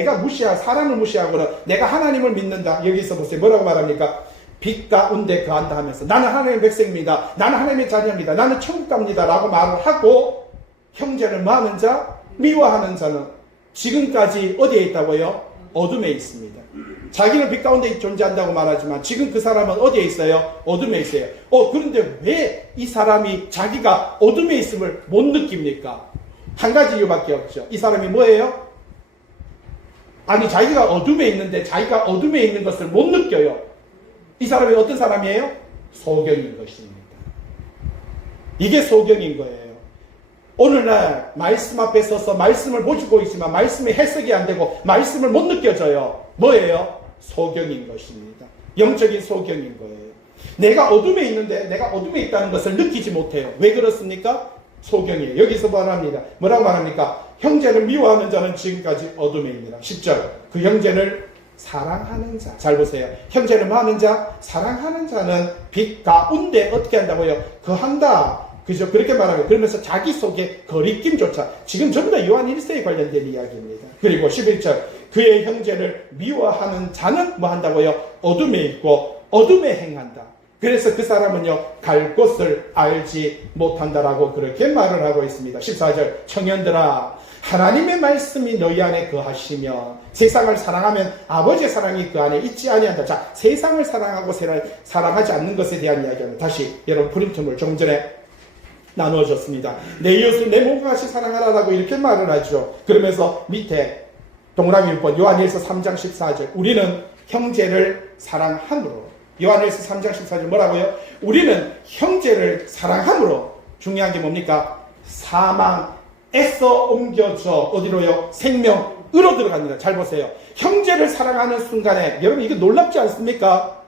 사람을 무시하고는 내가 하나님을 믿는다. 여기서 보세요. 뭐라고 말합니까? 빛 가운데 거한다 하면서 나는 하나님의 백성입니다. 나는 하나님의 자녀입니다. 나는 천국 갑니다. 라고 말을 하고 형제를 뭐하는 자? 미워하는 자는 지금까지 어디에 있다고요? 어둠에 있습니다. 자기는 빛 가운데 존재한다고 말하지만 지금 그 사람은 어디에 있어요? 어둠에 있어요. 그런데 왜 이 사람이 자기가 어둠에 있음을 못 느낍니까? 한 가지 이유밖에 없죠. 이 사람이 뭐예요? 아니 자기가 어둠에 있는데 자기가 어둠에 있는 것을 못 느껴요. 이 사람이 어떤 사람이에요? 소경인 것입니다. 이게 소경인 거예요. 오늘날 말씀 앞에 서서 말씀을 보시고 있지만 말씀이 해석이 안 되고 말씀을 못 느껴져요. 뭐예요? 소경인 것입니다. 영적인 소경인 거예요. 내가 어둠에 있는데 내가 어둠에 있다는 것을 느끼지 못해요. 왜 그렇습니까? 소경이에요. 여기서 말합니다. 뭐라고 말합니까? 형제를 미워하는 자는 지금까지 어둠에 있느라. 10절 그 형제를 사랑하는 자. 잘 보세요. 형제를 뭐 하는 자? 사랑하는 자는 빛 가운데 어떻게 한다고요? 거한다. 그죠? 그렇게 말하고 그러면서 자기 속에 거리낌조차 지금 전부 다 요한 1세에 관련된 이야기입니다. 그리고 11절 그의 형제를 미워하는 자는 뭐 한다고요? 어둠에 있고 어둠에 행한다. 그래서 그 사람은요 갈 곳을 알지 못한다라고 그렇게 말을 하고 있습니다. 14절 청년들아 하나님의 말씀이 너희 안에 거하시며 세상을 사랑하면 아버지의 사랑이 그 안에 있지 아니한다. 자, 세상을 사랑하고 사랑하지 않는 것에 대한 이야기는 다시 여러분 프린트물 조금 전에 나누어졌습니다. 내 이웃을 내 몸과 같이 사랑하라라고 이렇게 말을 하죠. 그러면서 밑에 동그라미 6번 요한일서 3장 14절 우리는 형제를 사랑함으로 요한일서 3장 14절 뭐라고요? 우리는 형제를 사랑함으로 중요한 게 뭡니까? 사망에서 옮겨져 어디로요? 생명으로 들어갑니다. 잘 보세요. 형제를 사랑하는 순간에 여러분 이거 놀랍지 않습니까?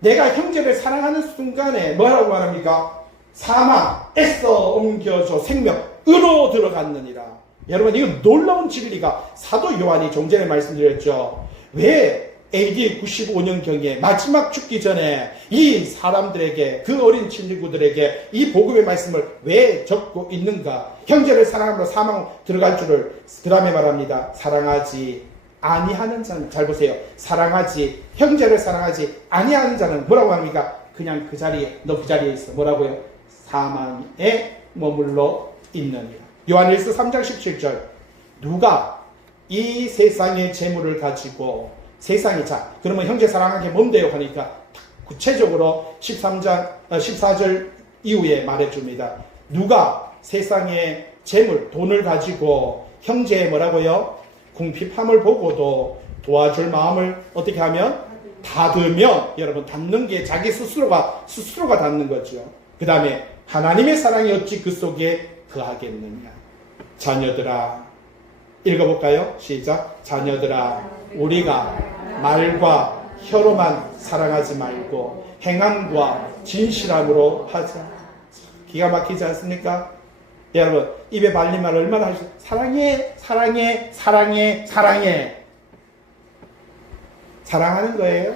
내가 형제를 사랑하는 순간에 뭐라고 말합니까? 사망에서 옮겨져 생명으로 들어갔느니라. 여러분 이건 놀라운 진리가 사도 요한이 좀 전에 말씀드렸죠. 왜 AD 95년경에 마지막 죽기 전에 이 사람들에게 그 어린 친구들에게 이 복음의 말씀을 왜 적고 있는가? 형제를 사랑함으로 사망 들어갈 줄을 그 다음에 말합니다. 사랑하지 아니하는 자는 잘 보세요. 사랑하지 형제를 사랑하지 아니하는 자는 뭐라고 합니까? 그냥 그 자리에 너 그 자리에 있어. 뭐라고요? 사망에 머물러 있느니라. 요한일서 3장 17절 누가 이 세상의 재물을 가지고 세상이 자 그러면 형제 사랑하는 게 뭔데요? 하니까 구체적으로 14절 이후에 말해줍니다. 누가 세상의 재물 돈을 가지고 형제의 뭐라고요? 궁핍함을 보고도 도와줄 마음을 어떻게 하면 닫으면 여러분 닫는 게 자기 스스로가 닫는 거죠. 그 다음에 하나님의 사랑이 어찌 그 속에 거하겠느냐. 자녀들아 읽어볼까요? 시작. 자녀들아 우리가 말과 혀로만 사랑하지 말고 행함과 진실함으로 하자. 기가 막히지 않습니까? 여러분 입에 발린 말 얼마나 하시죠? 사랑해 사랑해 사랑해 사랑해 사랑하는 거예요.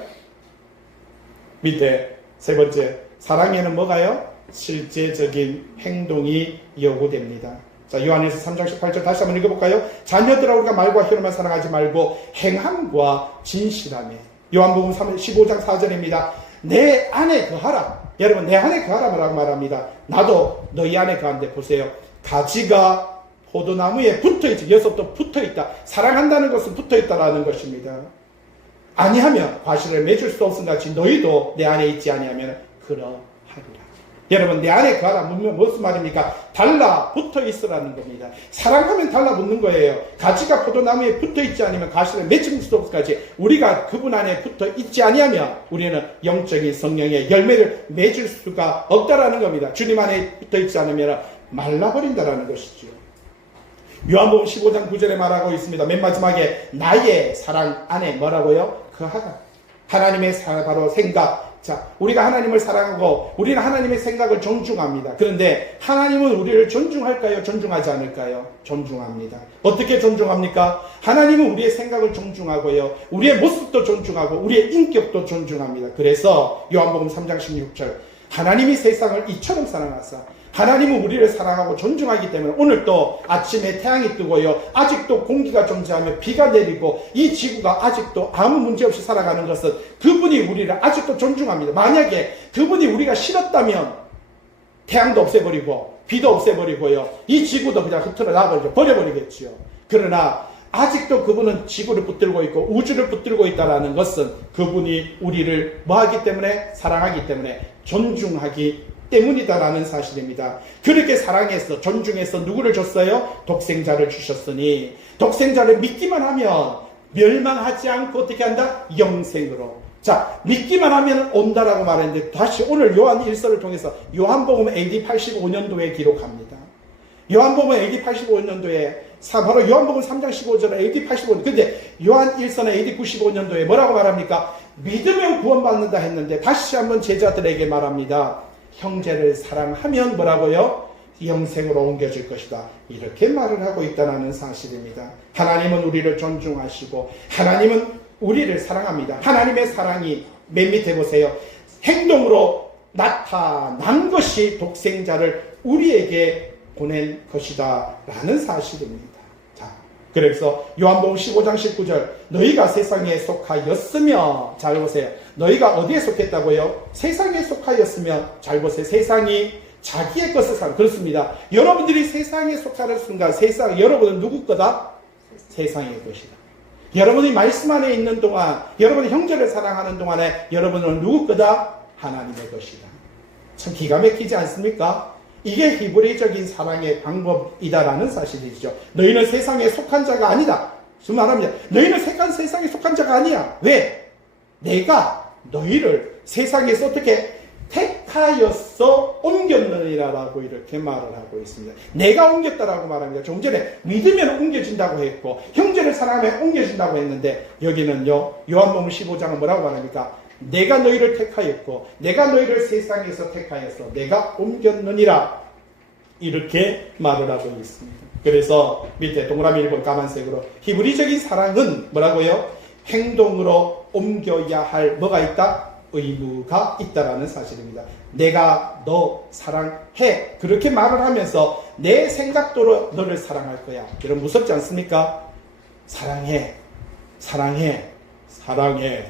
밑에 세 번째 사랑에는 뭐가요? 실제적인 행동이 요구됩니다. 자, 요한일서 3장 18절 다시 한번 읽어볼까요? 자녀들아 우리가 말과 혀로만 사랑하지 말고 행함과 진실함에. 요한복음 15장 4절입니다. 내 안에 거하라. 여러분 내 안에 거하라고 말합니다. 나도 너희 안에 거한데 보세요. 가지가 포도나무에 붙어있지. 여기서부터 붙어있다. 사랑한다는 것은 붙어있다라는 것입니다. 아니하면 과실을 맺을 수 없음 같이 너희도 내 안에 있지 아니하면 그러하리라. 여러분 내 안에 거하라 무슨 말입니까? 달라붙어 있으라는 겁니다. 사랑하면 달라붙는 거예요. 가지가 포도나무에 붙어있지 않으면 가시를 맺을 수 없을까지 우리가 그분 안에 붙어 있지 아니하면 우리는 영적인 성령의 열매를 맺을 수가 없다라는 겁니다. 주님 안에 붙어있지 않으면 말라버린다라는 것이죠. 요한복음 15장 9절에 말하고 있습니다. 맨 마지막에 나의 사랑 안에 뭐라고요? 거하라. 하나님의 사랑 바로 생각. 자, 우리가 하나님을 사랑하고 우리는 하나님의 생각을 존중합니다. 그런데 하나님은 우리를 존중할까요? 존중하지 않을까요? 존중합니다. 어떻게 존중합니까? 하나님은 우리의 생각을 존중하고요. 우리의 모습도 존중하고 우리의 인격도 존중합니다. 그래서 요한복음 3장 16절 하나님이 세상을 이처럼 사랑하사 하나님은 우리를 사랑하고 존중하기 때문에 오늘 또 아침에 태양이 뜨고요. 아직도 공기가 존재하며 비가 내리고 이 지구가 아직도 아무 문제 없이 살아가는 것은 그분이 우리를 아직도 존중합니다. 만약에 그분이 우리가 싫었다면 태양도 없애버리고 비도 없애버리고요. 이 지구도 그냥 흩어져 나가버리죠. 버려버리겠지요. 그러나 아직도 그분은 지구를 붙들고 있고 우주를 붙들고 있다는 것은 그분이 우리를 뭐하기 때문에 사랑하기 때문에 존중하기 때문이다라는 사실입니다. 그렇게 사랑해서 존중해서 누구를 줬어요? 독생자를 주셨으니 독생자를 믿기만 하면 멸망하지 않고 어떻게 한다? 영생으로. 자, 믿기만 하면 온다라고 말했는데 다시 오늘 요한 1서를 통해서 요한복음 AD 85년도에 기록합니다. 요한복음 AD 85년도에 바로 요한복음 3장 15절에 AD 85년. 근데 요한 1서는 AD 95년도에 뭐라고 말합니까? 믿으면 구원받는다 했는데 다시 한번 제자들에게 말합니다. 형제를 사랑하면 뭐라고요? 영생으로 옮겨질 것이다. 이렇게 말을 하고 있다는 사실입니다. 하나님은 우리를 존중하시고 하나님은 우리를 사랑합니다. 하나님의 사랑이 맨 밑에 보세요. 행동으로 나타난 것이 독생자를 우리에게 보낸 것이다 라는 사실입니다. 자, 그래서 요한복음 15장 19절 너희가 세상에 속하였으며 잘 보세요. 너희가 어디에 속했다고요? 세상에 속하였으며 잘 보세요. 세상이 자기의 것을 사랑. 그렇습니다. 여러분들이 세상에 속하는 순간 여러분은 누구 거다? 세상의 것이다. 여러분이 말씀 안에 있는 동안 여러분이 형제를 사랑하는 동안에 여러분은 누구 거다? 하나님의 것이다. 참 기가 막히지 않습니까? 이게 히브리적인 사랑의 방법이다라는 사실이죠. 너희는 세상에 속한 자가 아니다. 무슨 말합니다. 너희는 세상에 속한 자가 아니야. 왜? 내가 너희를 세상에서 어떻게 택하여서 옮겼느니라라고 이렇게 말을 하고 있습니다. 내가 옮겼다라고 말합니다. 좀 전에 믿으면 옮겨진다고 했고 형제를 사랑하면 옮겨진다고 했는데 여기는요 요한복음 15장은 뭐라고 말합니까? 내가 너희를 택하였고 내가 너희를 세상에서 택하여서 내가 옮겼느니라 이렇게 말을 하고 있습니다. 그래서 밑에 동그라미 1번 까만색으로 히브리적인 사랑은 뭐라고요? 행동으로 옮겨야 할 뭐가 있다? 의무가 있다라는 사실입니다. 내가 너 사랑해 그렇게 말을 하면서 내 생각대로 너를 사랑할 거야. 여러분 무섭지 않습니까? 사랑해 사랑해 사랑해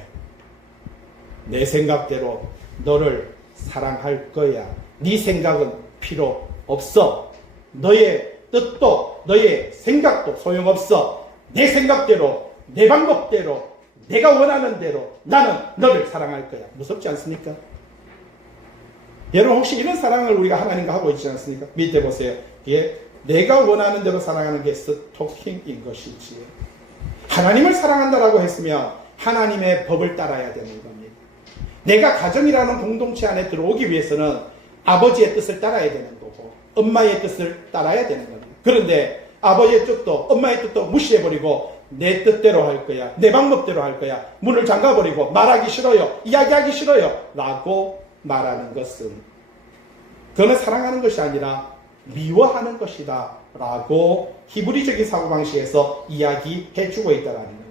내 생각대로 너를 사랑할 거야. 네 생각은 필요 없어. 너의 뜻도 너의 생각도 소용없어. 내 생각대로 내 방법대로 내가 원하는 대로 나는 너를 사랑할 거야. 무섭지 않습니까? 여러분 혹시 이런 사랑을 우리가 하나님과 하고 있지 않습니까? 밑에 보세요. 이게 내가 원하는 대로 사랑하는 게 스토킹인 것이지. 하나님을 사랑한다라고 했으면 하나님의 법을 따라야 되는 겁니다. 내가 가정이라는 공동체 안에 들어오기 위해서는 아버지의 뜻을 따라야 되는 거고 엄마의 뜻을 따라야 되는 겁니다. 그런데 아버지의 뜻도 엄마의 뜻도 무시해버리고 내 뜻대로 할 거야. 내 방법대로 할 거야. 문을 잠가버리고 말하기 싫어요. 이야기하기 싫어요. 라고 말하는 것은 그거는 사랑하는 것이 아니라 미워하는 것이다. 라고 히브리적인 사고방식에서 이야기해주고 있다는 거예요.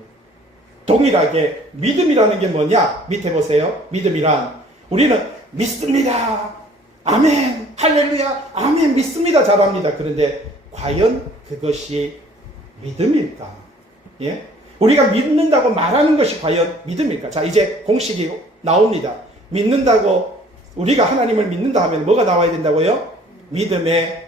동일하게 믿음이라는 게 뭐냐? 밑에 보세요. 믿음이란 우리는 믿습니다. 아멘. 할렐루야. 아멘. 믿습니다. 잘합니다. 그런데 과연 그것이 믿음일까? 예? 우리가 믿는다고 말하는 것이 과연 믿음일까? 자, 이제 공식이 나옵니다. 믿는다고, 우리가 하나님을 믿는다 하면 뭐가 나와야 된다고요? 믿음의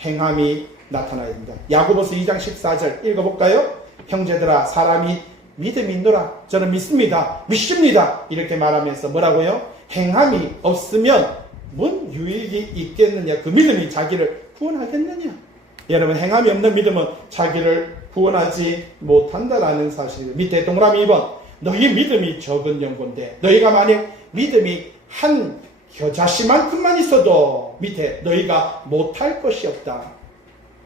행함이 나타나야 된다. 야고보서 2장 14절 읽어볼까요? 형제들아, 사람이 믿음이 있노라. 저는 믿습니다. 믿습니다. 이렇게 말하면서 뭐라고요? 행함이 없으면 뭔 유익이 있겠느냐? 그 믿음이 자기를 구원하겠느냐? 여러분, 행함이 없는 믿음은 자기를 구원하지 못한다라는 사실. 밑에 동그라미 2번. 너희 믿음이 적은 연고인데 너희가 만약 믿음이 한 겨자씨만큼만 있어도 밑에 너희가 못할 것이 없다.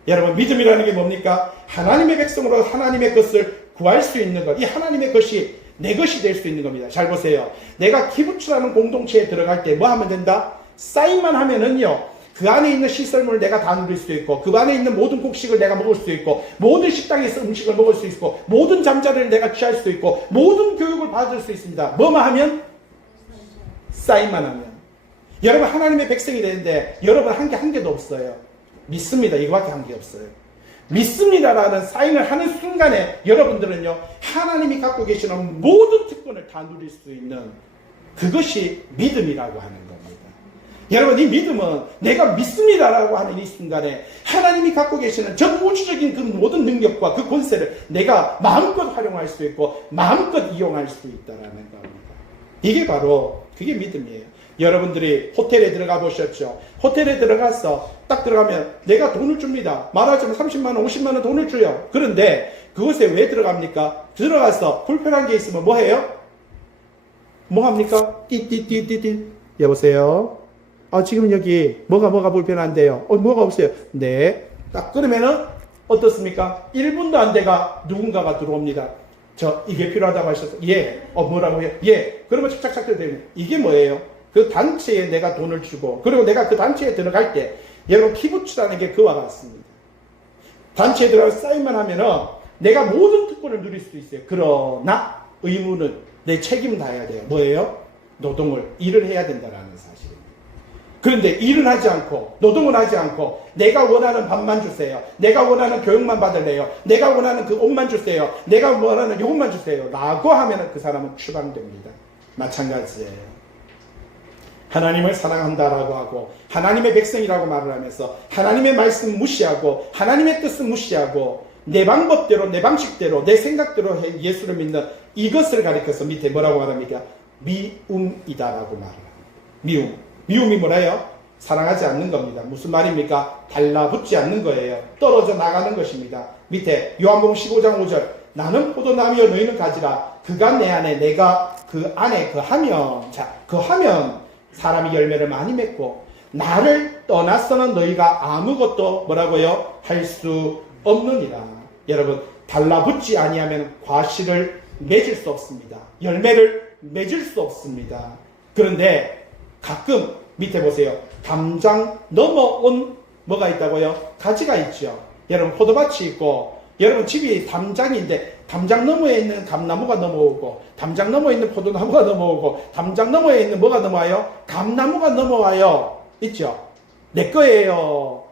여러분, 믿음이라는 게 뭡니까? 하나님의 백성으로 하나님의 것을 구할 수 있는 것. 이 하나님의 것이 내 것이 될 수 있는 겁니다. 잘 보세요. 내가 키부츠라는 공동체에 들어갈 때 뭐 하면 된다? 사인만 하면은요, 그 안에 있는 시설물을 내가 다 누릴 수 있고, 그 안에 있는 모든 곡식을 내가 먹을 수 있고, 모든 식당에서 음식을 먹을 수 있고, 모든 잠자리를 내가 취할 수 있고, 모든 교육을 받을 수 있습니다. 뭐만 하면? 사인만 하면. 여러분, 하나님의 백성이 되는데 여러분 한 개도 없어요. 믿습니다. 이거밖에 한 게 없어요. 믿습니다라는 사인을 하는 순간에 여러분들은요, 하나님이 갖고 계시는 모든 특권을 다 누릴 수 있는 그것이 믿음이라고 하는 겁니다. 여러분, 이 믿음은 내가 믿습니다라고 하는 이 순간에 하나님이 갖고 계시는 전 우주적인 그 모든 능력과 그 권세를 내가 마음껏 활용할 수 있고 마음껏 이용할 수 있다라는 겁니다. 이게 바로 그게 믿음이에요. 여러분들이 호텔에 들어가 보셨죠? 호텔에 들어가서 딱 들어가면 내가 돈을 줍니다. 말하자면 30만 원, 50만 원 돈을 줘요. 그런데 그것에 왜 들어갑니까? 들어가서 불편한 게 있으면 뭐 해요? 뭐 합니까? 띠띠띠띠띠. 여보세요? 지금 여기 뭐가 불편한데요? 뭐가 없어요? 네. 딱 그러면은 어떻습니까? 1분도 안 돼가 누군가가 들어옵니다. 이게 필요하다고 하셔서 예. 뭐라고요? 예. 그러면 착착착 되면 이게 뭐예요? 그 단체에 내가 돈을 주고, 그리고 내가 그 단체에 들어갈 때, 여러분, 키부츠라는 게 그와 같습니다. 단체에 들어가서 사인만 하면은 내가 모든 특권을 누릴 수 있어요. 그러나 의무는 내 책임 다해야 돼요. 뭐예요? 일을 해야 된다라는 사실입니다. 그런데 일은 하지 않고, 노동은 하지 않고, 내가 원하는 밥만 주세요. 내가 원하는 교육만 받을래요. 내가 원하는 그 옷만 주세요. 내가 원하는 요것만 주세요. 라고 하면은 그 사람은 추방됩니다. 마찬가지예요. 하나님을 사랑한다라고 하고 하나님의 백성이라고 말을 하면서 하나님의 말씀 무시하고 하나님의 뜻을 무시하고 내 방법대로 내 방식대로 내 생각대로 예수를 믿는 이것을 가리켜서 밑에 뭐라고 말합니까? 미움이다라고 말합니다. 미움이 뭐라요? 사랑하지 않는 겁니다. 무슨 말입니까? 달라붙지 않는 거예요. 떨어져 나가는 것입니다. 밑에 요한복음 15장 5절 나는 포도나무여 너희는 가지라. 그가 내 안에 내가 그 안에 거하면, 자, 거하면 사람이 열매를 많이 맺고, 나를 떠나서는 너희가 아무것도 뭐라고요? 할 수 없느니라. 여러분, 달라붙지 아니하면 과실을 맺을 수 없습니다. 열매를 맺을 수 없습니다. 그런데 가끔 밑에 보세요. 담장 넘어온 뭐가 있다고요? 가지가 있죠. 여러분, 포도밭이 있고, 여러분 집이 담장인데 담장 너머에 있는 감나무가 넘어오고, 담장 너머에 있는 포도나무가 넘어오고, 담장 너머에 있는 뭐가 넘어와요? 감나무가 넘어와요. 있죠? 내 거예요?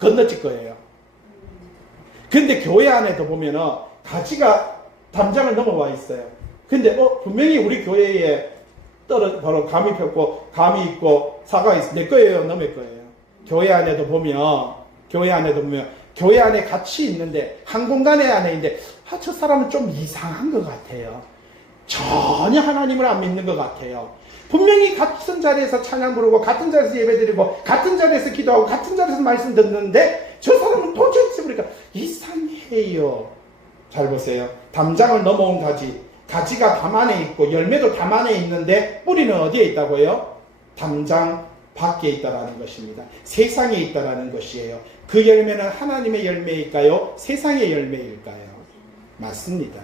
건너뛸 거예요? 근데 교회 안에도 보면은 가지가 담장을 넘어와 있어요. 근데 분명히 우리 교회에 바로 감이 폈고 감이 있고 사과 있어. 내 거예요? 넘을 거예요? 교회 안에도 보면 교회 안에 같이 있는데 한 공간에 안에 있는데 저 사람은 좀 이상한 것 같아요. 전혀 하나님을 안 믿는 것 같아요. 분명히 같은 자리에서 찬양 부르고 같은 자리에서 예배드리고 같은 자리에서 기도하고 같은 자리에서 말씀 듣는데 저 사람은 도대체 보니까 이상해요. 잘 보세요. 담장을 넘어온 가지가 담 안에 있고 열매도 담 안에 있는데 뿌리는 어디에 있다고요? 담장 밖에 있다라는 것입니다. 세상에 있다라는 것이에요. 그 열매는 하나님의 열매일까요? 세상의 열매일까요? 맞습니다.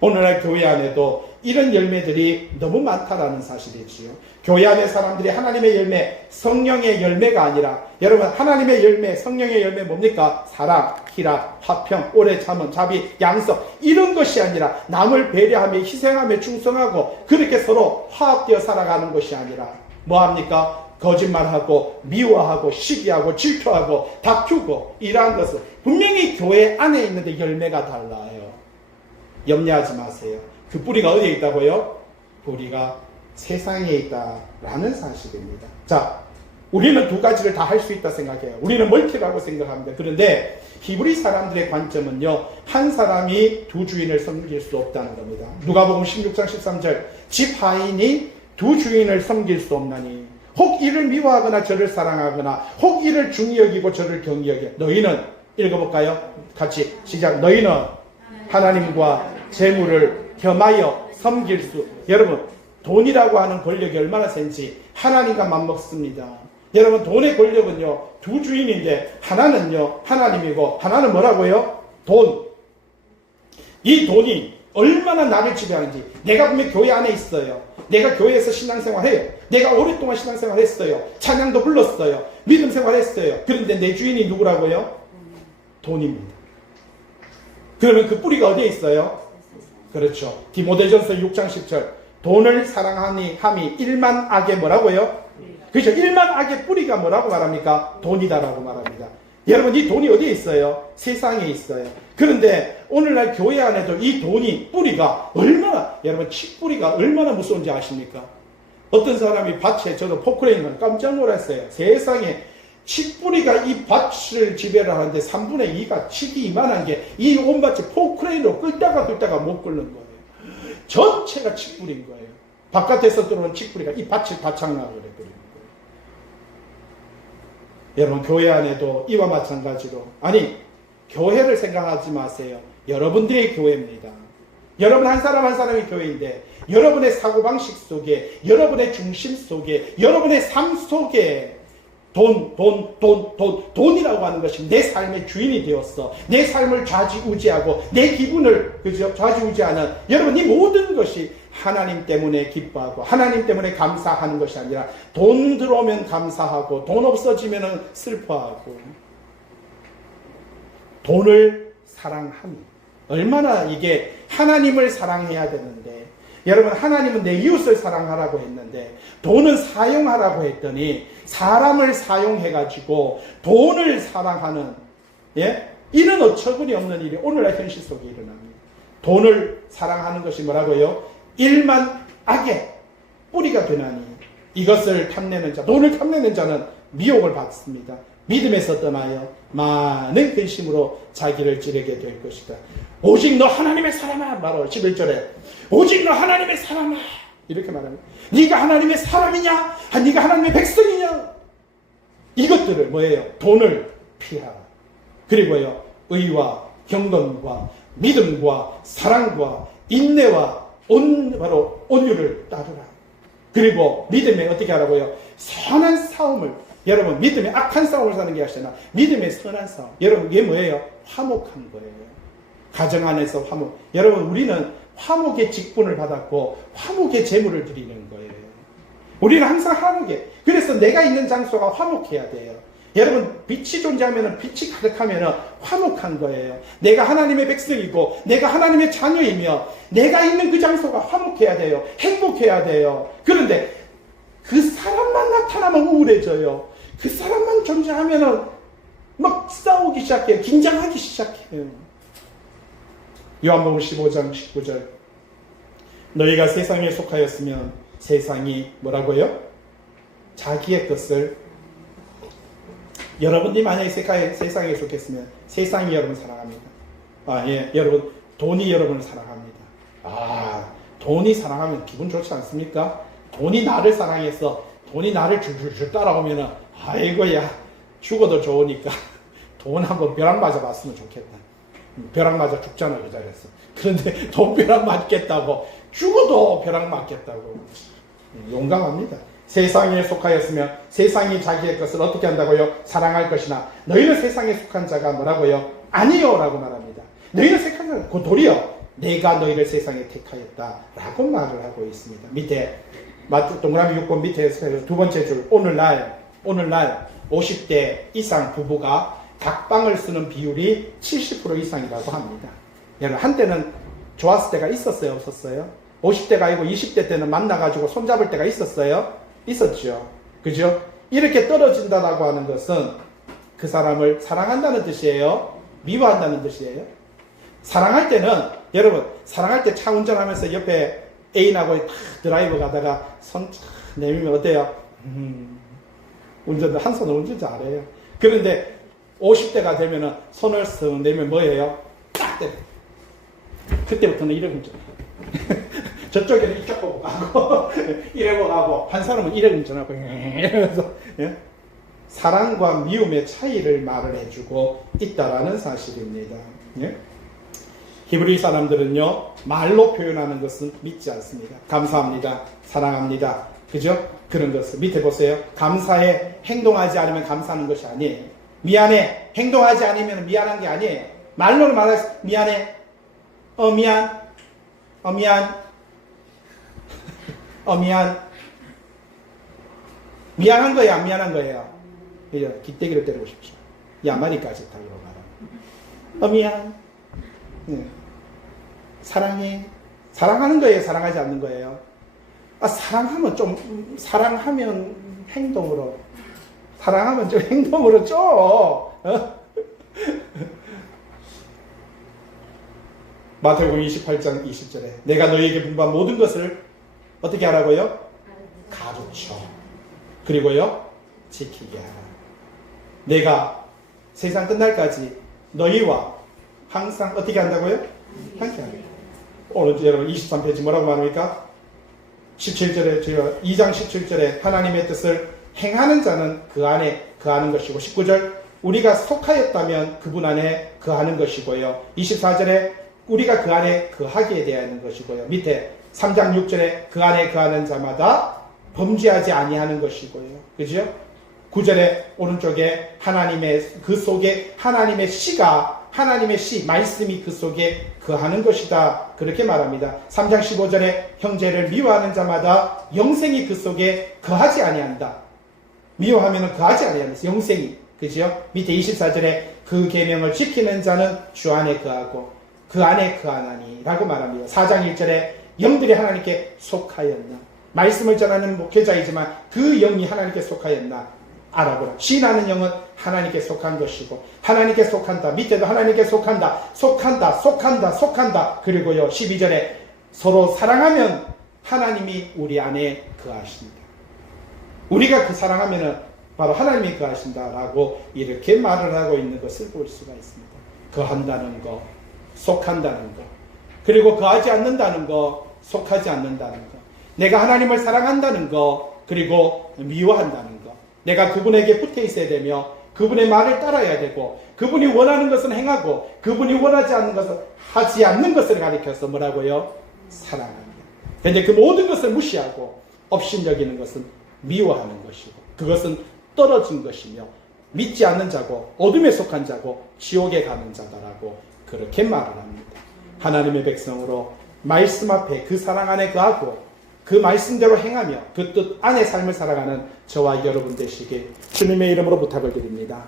오늘날 교회 안에도 이런 열매들이 너무 많다라는 사실이지요. 교회 안의 사람들이 하나님의 열매, 성령의 열매가 아니라, 여러분, 하나님의 열매, 성령의 열매 뭡니까? 사랑, 희락, 화평, 오래 참음, 자비, 양석, 이런 것이 아니라 남을 배려하며 희생하며 충성하고 그렇게 서로 화합되어 살아가는 것이 아니라 뭐합니까? 거짓말하고 미워하고 시기하고 질투하고 다투고 이러한 것은 분명히 교회 안에 있는데 열매가 달라요. 염려하지 마세요. 그 뿌리가 어디에 있다고요? 뿌리가 세상에 있다라는 사실입니다. 자, 우리는 두 가지를 다 할 수 있다 생각해요. 우리는 멀티라고 생각합니다. 그런데 히브리 사람들의 관점은요, 한 사람이 두 주인을 섬길 수 없다는 겁니다. 누가복음 16장 13절, 집 하인이 두 주인을 섬길 수 없나니 혹 이를 미워하거나 저를 사랑하거나 혹 이를 중히 여기고 저를 경히 여겨. 너희는, 읽어볼까요? 같이 시작. 너희는 하나님과 재물을 겸하여 섬길 수. 여러분, 돈이라고 하는 권력이 얼마나 센지 하나님과 맞먹습니다. 여러분, 돈의 권력은요, 두 주인인데 하나는요 하나님이고 하나는 뭐라고요? 돈. 이 돈이 얼마나 나를 지배하는지. 내가 분명 교회 안에 있어요. 내가 교회에서 신앙생활해요. 내가 오랫동안 신앙생활 했어요. 찬양도 불렀어요. 믿음생활 했어요. 그런데 내 주인이 누구라고요? 돈입니다. 그러면 그 뿌리가 어디에 있어요? 그렇죠. 디모데전서 6장 10절. 돈을 사랑하니 함이 일만 악의 뭐라고요? 그렇죠. 일만 악의 뿌리가 뭐라고 말합니까? 돈이다라고 말합니다. 여러분, 이 돈이 어디에 있어요? 세상에 있어요. 그런데 오늘날 교회 안에도 이 돈이 뿌리가 얼마나, 여러분, 칡뿌리가 얼마나 무서운지 아십니까? 어떤 사람이 밭에, 저도 포크레인을 깜짝 놀랐어요. 세상에 칡뿌리가 이 밭을 지배를 하는데 3분의 2가 칡이 이만한 게 이 온 밭에 포크레인으로 끌다가 못 끓는 거예요. 전체가 칡뿌리인 거예요. 바깥에서 들어오는 칡뿌리가 이 밭을 바창락을 해버리는 거예요. 여러분, 교회 안에도 이와 마찬가지로, 아니, 교회를 생각하지 마세요. 여러분들의 교회입니다. 여러분 한 사람 한 사람이 교회인데 여러분의 사고방식 속에, 여러분의 중심 속에, 여러분의 삶 속에 돈이라고 하는 것이 내 삶의 주인이 되었어. 내 삶을 좌지우지하고 내 기분을 좌지우지하는, 여러분, 이 모든 것이 하나님 때문에 기뻐하고 하나님 때문에 감사하는 것이 아니라 돈 들어오면 감사하고 돈 없어지면 슬퍼하고 돈을 사랑하니, 얼마나 이게 하나님을 사랑해야 되는데, 여러분, 하나님은 내 이웃을 사랑하라고 했는데 돈은 사용하라고 했더니 사람을 사용해가지고 돈을 사랑하는, 이런 어처구니 없는 일이 오늘날 현실 속에 일어납니다. 돈을 사랑하는 것이 뭐라고요? 일만 악의 뿌리가 되나니 이것을 탐내는 자, 돈을 탐내는 자는 미혹을 받습니다. 믿음에서 떠나여 많은 근심으로 자기를 찌르게 될 것이다. 오직 너 하나님의 사람아, 바로 11절에 오직 너 하나님의 사람아 이렇게 말합니다. 네가 하나님의 사람이냐? 네가 하나님의 백성이냐? 이것들을 뭐예요? 돈을 피하라. 그리고요, 의와 경건과 믿음과 사랑과 인내와 바로 온유를 따르라. 그리고 믿음에 어떻게 하라고요? 선한 싸움을. 여러분, 믿음의 악한 싸움을 사는 게 아니라 믿음의 선한 싸움. 여러분, 이게 뭐예요? 화목한 거예요. 가정 안에서 화목. 여러분, 우리는 화목의 직분을 받았고 화목의 제물을 드리는 거예요. 우리는 항상 화목해. 그래서 내가 있는 장소가 화목해야 돼요. 여러분, 빛이 존재하면, 빛이 가득하면 화목한 거예요. 내가 하나님의 백성이고 내가 하나님의 자녀이며 내가 있는 그 장소가 화목해야 돼요. 행복해야 돼요. 그런데 그 사람만 나타나면 우울해져요. 그 사람만 존재하면 막 싸우기 시작해요. 긴장하기 시작해요. 요한복음 15장 19절. 너희가 세상에 속하였으면 세상이 뭐라고요? 자기의 것을. 여러분이 만약에 세상에 속했으면 세상이 여러분 사랑합니다. 예, 여러분, 돈이 여러분을 사랑합니다. 돈이 사랑하면 기분 좋지 않습니까? 돈이 나를 사랑해서 돈이 나를 줄줄줄 따라오면 아이고야, 죽어도 좋으니까 돈 한번 벼락 맞아 봤으면 좋겠다. 벼락 맞아 죽잖아, 그 자리에서. 그런데 돈 벼락 맞겠다고, 죽어도 벼락 맞겠다고. 용감합니다. 세상에 속하였으면 세상이 자기의 것을 어떻게 한다고요? 사랑할 것이나 너희는 세상에 속한 자가 뭐라고요? 아니요 라고 말합니다. 너희는 색한 자가 그 도리어 내가 너희를 세상에 택하였다 라고 말을 하고 있습니다. 밑에 동그라미 6번 밑에 두 번째 줄. 오늘날 50대 이상 부부가 닭방을 쓰는 비율이 70% 이상이라고 합니다. 여러분, 한때는 좋았을 때가 있었어요, 없었어요? 50대가 아니고 20대 때는 만나가지고 손잡을 때가 있었어요? 있었죠. 그죠? 이렇게 떨어진다라고 하는 것은 그 사람을 사랑한다는 뜻이에요? 미워한다는 뜻이에요? 사랑할 때는, 여러분, 사랑할 때 차 운전하면서 옆에 애인하고 드라이브 가다가 손 내밀면 어때요? 한 손은 운전 잘해요. 그런데 50대가 되면은 손을 쓱 내면 뭐예요? 딱 때려. 그때부터는 이렇게 운전. 저쪽에는 이쪽 보고 가고 이러고 가고, 한 사람은 이러고 운전하고 이러면서. 예? 사랑과 미움의 차이를 말을 해주고 있다라는 사실입니다. 예? 히브리 사람들은요, 말로 표현하는 것은 믿지 않습니다. 감사합니다, 사랑합니다, 그죠? 그런 것을 밑에 보세요. 감사해, 행동하지 않으면 감사하는 것이 아니에요. 미안해, 행동하지 않으면 미안한 게 아니에요. 말로 말해서 미안해, 미안, 미안. 미안한 거예요, 안 미안한 거예요? 이제 기대기를 때리고 싶죠. 야마리까지 타기로 말하는. 미안. 네. 사랑해. 사랑하는 거예요, 사랑하지 않는 거예요? 사랑하면 행동으로. 사랑하면 좀 행동으로 줘. 마태복음 28장 20절에 내가 너희에게 분부한 모든 것을 어떻게 하라고요? 가르쳐. 그리고요, 지키게 하라. 내가 세상 끝날까지 너희와 항상 어떻게 한다고요? 함께 하라. 오늘 여러분 23페이지 뭐라고 말합니까? 17절에, 제가 2장 17절에 하나님의 뜻을 행하는 자는 그 안에 거하는 것이고, 19절 우리가 속하였다면 그분 안에 거하는 것이고요, 24절에 우리가 그 안에 거하기에 대한 것이고요, 밑에 3장 6절에 그 안에 거하는 자마다 범죄하지 아니하는 것이고요, 그죠? 9절에 오른쪽에 하나님의 그 속에 하나님의 씨 말씀이 그 속에 거하는 것이다, 그렇게 말합니다. 3장 15절에 형제를 미워하는 자마다 영생이 그 속에 거하지 아니한다. 미워하면 거하지 아니한다, 영생이, 그죠? 밑에 24절에 그 계명을 지키는 자는 주 안에 거하고 그 안에 거하나니 라고 말합니다. 4장 1절에 영들이 하나님께 속하였나. 말씀을 전하는 목회자이지만 그 영이 하나님께 속하였나 알아보라. 신하는 영은 하나님께 속한 것이고, 하나님께 속한다. 밑에도 하나님께 속한다. 그리고요, 12절에 서로 사랑하면 하나님이 우리 안에 거하신다. 우리가 그 사랑하면은 바로 하나님이 거하신다라고 이렇게 말을 하고 있는 것을 볼 수가 있습니다. 거한다는 거, 속한다는 거, 그리고 거하지 않는다는 거, 속하지 않는다는 거, 내가 하나님을 사랑한다는 거, 그리고 미워한다는 거, 내가 그분에게 붙어 있어야 되며 그분의 말을 따라야 되고 그분이 원하는 것은 행하고 그분이 원하지 않는 것은 하지 않는 것을 가리켜서 뭐라고요? 사랑합니다. 그런데 그 모든 것을 무시하고 업신여기는 것은 미워하는 것이고 그것은 떨어진 것이며 믿지 않는 자고 어둠에 속한 자고 지옥에 가는 자다라고 그렇게 말을 합니다. 하나님의 백성으로 말씀 앞에 그 사랑 안에 거하고 그 말씀대로 행하며 그 뜻 안에 삶을 살아가는 저와 여러분 되시길 주님의 이름으로 부탁을 드립니다.